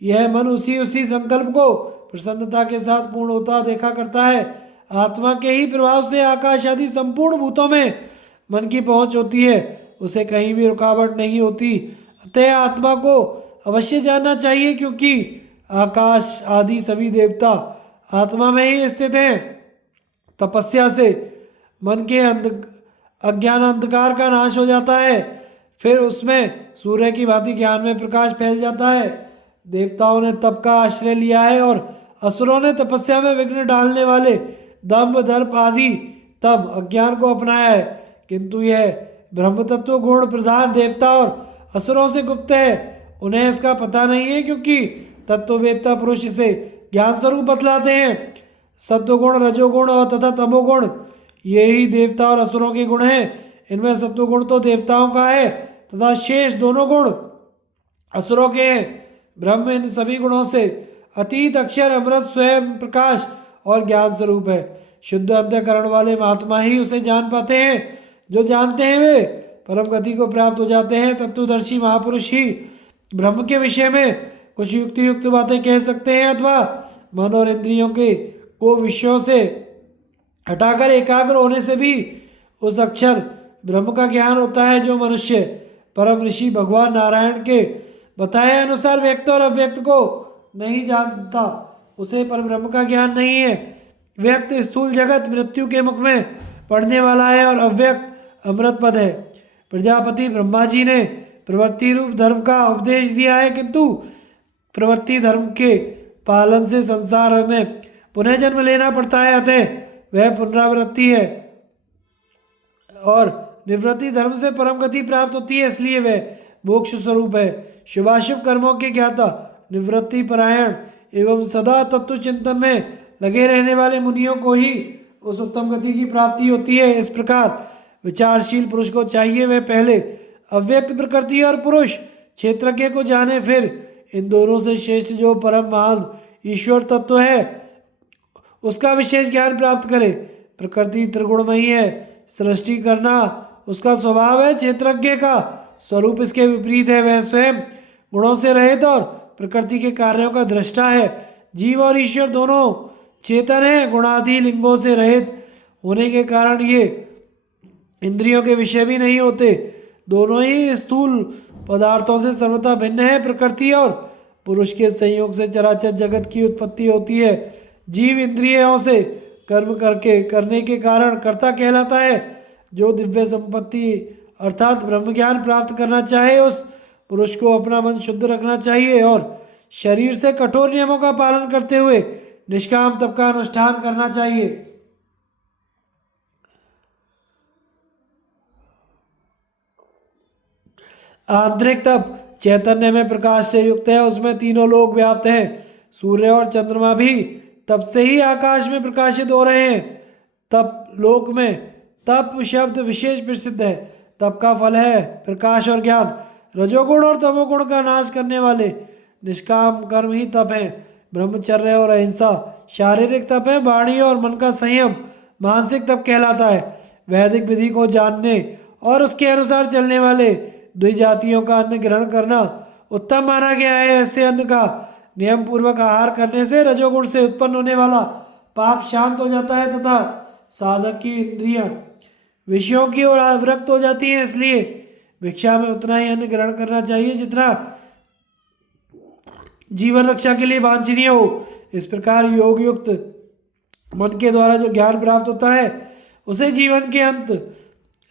यह मन उसी उसी संकल्प को प्रसन्नता के साथ पूर्ण होता देखा करता है। आत्मा के ही प्रभाव से आकाश आदि संपूर्ण भूतों में मन की पहुंच होती है, उसे कहीं भी रुकावट नहीं होती। अतः आत्मा को अवश्य जानना चाहिए, क्योंकि आकाश आदि सभी देवता आत्मा में ही स्थित हैं। तपस्या से मन के अज्ञान अंधकार का नाश हो जाता है, फिर उसमें सूर्य की भांति ज्ञान में प्रकाश फैल जाता है। देवताओं ने तप का आश्रय लिया है और असुरों ने तपस्या में विघ्न डालने वाले दंभ, दर्प आदि तब अज्ञान को अपनाया है, किंतु यह ब्रह्म तत्व गुण प्रधान देवता और असुरों से गुप्त है। उन्हें इसका पता नहीं है, क्योंकि तत्ववेत्ता पुरुष इसे ज्ञान स्वरूप बतलाते हैं। सत्वगुण, रजोगुण और तथा तमोगुण यही देवता और असुरों के गुण हैं। इनमें सत्वगुण तो देवताओं का है तथा शेष दोनों गुण असुरों के हैं। ब्रह्म इन सभी गुणों से अतीत, अक्षर, अमृत, स्वयं प्रकाश और ज्ञान स्वरूप है। शुद्ध अंतःकरण वाले महात्मा ही उसे जान पाते हैं। जो जानते हैं वे परम गति को प्राप्त हो जाते हैं। तत्वदर्शी महापुरुष ही ब्रह्म के विषय में कुछ युक्ति युक्त बातें कह सकते हैं, अथवा मन और इंद्रियों के को विषयों से हटाकर एकाग्र होने से भी उस अक्षर ब्रह्म का ज्ञान होता है। जो मनुष्य परम ऋषि भगवान नारायण के बताए अनुसार व्यक्त और अव्यक्त को नहीं जानता, उसे पर ब्रह्म का ज्ञान नहीं है। व्यक्त स्थूल जगत मृत्यु के मुख में पड़ने वाला है और अव्यक्त अमृत पद है। प्रजापति ब्रह्मा जी ने प्रवृत्ति रूप धर्म का उपदेश दिया है, किंतु प्रवृत्ति धर्म के पालन से संसार में पुनः जन्म लेना पड़ता है, अतः वह पुनरावृत्ति है। और निवृत्ति धर्म से परम गति प्राप्त होती है, इसलिए वह मोक्ष स्वरूप है। शुभाशुभ कर्मों के ज्ञाता, निवृत्ति परायण एवं सदा तत्व चिंतन में लगे रहने वाले मुनियों को ही उस उत्तम गति की प्राप्ति होती है। इस प्रकार विचारशील पुरुष को चाहिए वह पहले अव्यक्त प्रकृति और पुरुष क्षेत्रज्ञ को जाने, फिर इन दोनों से श्रेष्ठ जो परम महान ईश्वर तत्व है उसका विशेष ज्ञान प्राप्त करे। प्रकृति त्रिगुणमयी है, सृष्टि करना उसका स्वभाव है। क्षेत्रज्ञ का स्वरूप इसके विपरीत है, वह स्वयं गुणों से रहित और प्रकृति के कार्यों का दृष्टा है। जीव और ईश्वर दोनों चेतन है, गुणादि लिंगों से रहित होने के कारण ये इंद्रियों के विषय भी नहीं होते। दोनों ही स्थूल पदार्थों से सर्वथा भिन्न है। प्रकृति और पुरुष के संयोग से चराचर जगत की उत्पत्ति होती है। जीव इंद्रियों से कर्म करने के कारण कर्ता कहलाता है। जो दिव्य संपत्ति अर्थात ब्रह्म ज्ञान प्राप्त करना चाहे उस पुरुष को अपना मन शुद्ध रखना चाहिए और शरीर से कठोर नियमों का पालन करते हुए निष्काम तप का अनुष्ठान करना चाहिए। आंतरिक तप चैतन्य में प्रकाश से युक्त है, उसमें तीनों लोक व्याप्त हैं। सूर्य और चंद्रमा भी तप से ही आकाश में प्रकाशित हो रहे हैं। तप लोक में तप शब्द विशेष प्रसिद्ध है। तप का फल है प्रकाश और ज्ञान। रजोगुण और तमोगुण का नाश करने वाले निष्काम कर्म ही तप है। ब्रह्मचर्य और अहिंसा शारीरिक तप है। वाणी और मन का संयम मानसिक तप कहलाता है। वैदिक विधि को जानने और उसके अनुसार चलने वाले द्विजातियों का अन्न ग्रहण करना उत्तम माना गया है। ऐसे अन्न का नियम पूर्वक आहार करने से रजोगुण से उत्पन्न होने वाला पाप शांत हो जाता है तथा साधक की इंद्रियां विषयों की ओर आविरक्त हो जाती हैं। इसलिए भिक्षा में उतना ही अन्न ग्रहण करना चाहिए जितना जीवन रक्षा के लिए वांछनीय हो। इस प्रकार योग युक्त मन के द्वारा जो ज्ञान प्राप्त होता है उसे जीवन के अंत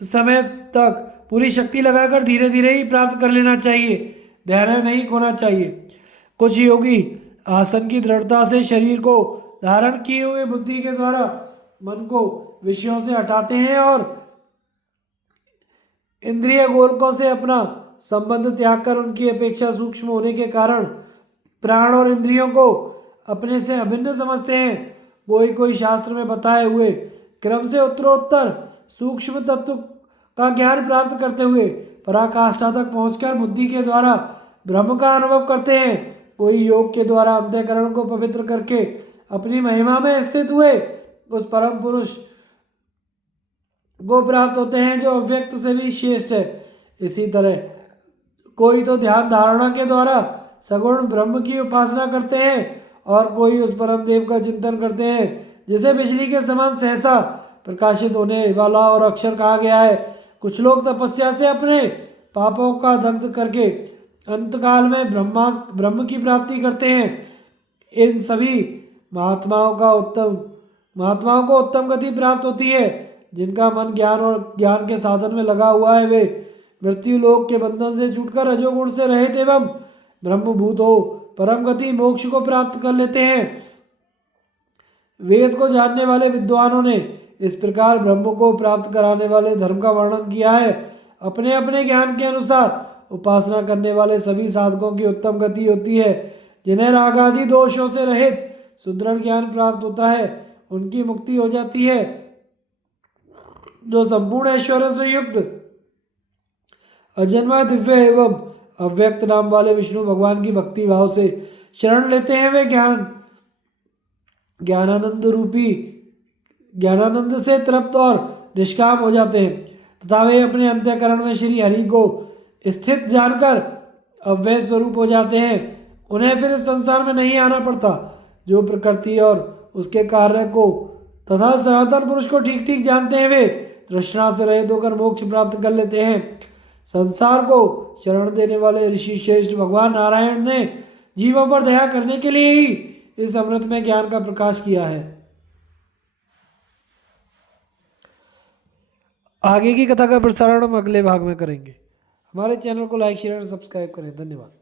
समय तक पूरी शक्ति लगाकर धीरे धीरे ही प्राप्त कर लेना चाहिए। धैर्य नहीं खोना चाहिए। कुछ योगी आसन की दृढ़ता से शरीर को धारण किए हुए बुद्धि के द्वारा मन को विषयों से हटाते हैं और इंद्रिय गोलकों से अपना संबंध त्याग कर उनकी अपेक्षा सूक्ष्म होने के कारण प्राण और इंद्रियों को अपने से अभिन्न समझते हैं। कोई कोई शास्त्र में बताए हुए क्रम से उत्तरोत्तर सूक्ष्म तत्व का ज्ञान प्राप्त करते हुए पराकाष्ठा तक पहुंचकर बुद्धि के द्वारा ब्रह्म का अनुभव करते हैं। कोई योग के द्वारा अंतःकरण को पवित्र करके अपनी महिमा में स्थित हुए उस परम पुरुष को प्राप्त होते हैं जो अव्यक्त से भी श्रेष्ठ है। इसी तरह कोई तो ध्यान धारणा के द्वारा सगुण ब्रह्म की उपासना करते हैं और कोई उस परम देव का चिंतन करते हैं जिसे बिजली के समान सहसा प्रकाशित होने वाला और अक्षर कहा गया है। कुछ लोग तपस्या से अपने पापों का दग्ध करके अंतकाल में ब्रह्म की प्राप्ति करते हैं। इन सभी महात्माओं को उत्तम गति प्राप्त होती है। जिनका मन ज्ञान और ज्ञान के साधन में लगा हुआ है वे मृत्यु लोक के बंधन से छूटकर रजोगुण से रहित एवं ब्रह्मभूत हो परम गति मोक्ष को प्राप्त कर लेते हैं। वेद को जानने वाले विद्वानों ने इस प्रकार ब्रह्म को प्राप्त कराने वाले धर्म का वर्णन किया है। अपने अपने ज्ञान के अनुसार उपासना करने वाले सभी साधकों की उत्तम गति होती है। जिन्हें राग आदि दोषों से रहित सुदृढ़ ज्ञान प्राप्त होता है उनकी मुक्ति हो जाती है। जो संपूर्ण ऐश्वर्य से युक्त अजन्मा दिव्य एवं अव्यक्त नाम वाले विष्णु भगवान की भक्ति भाव से शरण लेते हैं वे ज्ञानानंद से तृप्त और निष्काम हो जाते हैं तथा वे अपने अंतःकरण में श्री हरि को स्थित जानकर अव्यय स्वरूप हो जाते हैं। उन्हें फिर इस संसार में नहीं आना पड़ता। जो प्रकृति और उसके कार्य को तथा सनातन पुरुष को ठीक ठीक जानते हैं वे तृष्णा से रहित होकर मोक्ष प्राप्त कर लेते हैं। संसार को शरण देने वाले ऋषि श्रेष्ठ भगवान नारायण ने जीवों पर दया करने के लिए ही इस अमृत में ज्ञान का प्रकाश किया है। आगे की कथा का प्रसारण हम अगले भाग में करेंगे। हमारे चैनल को लाइक शेयर और सब्सक्राइब करें। धन्यवाद।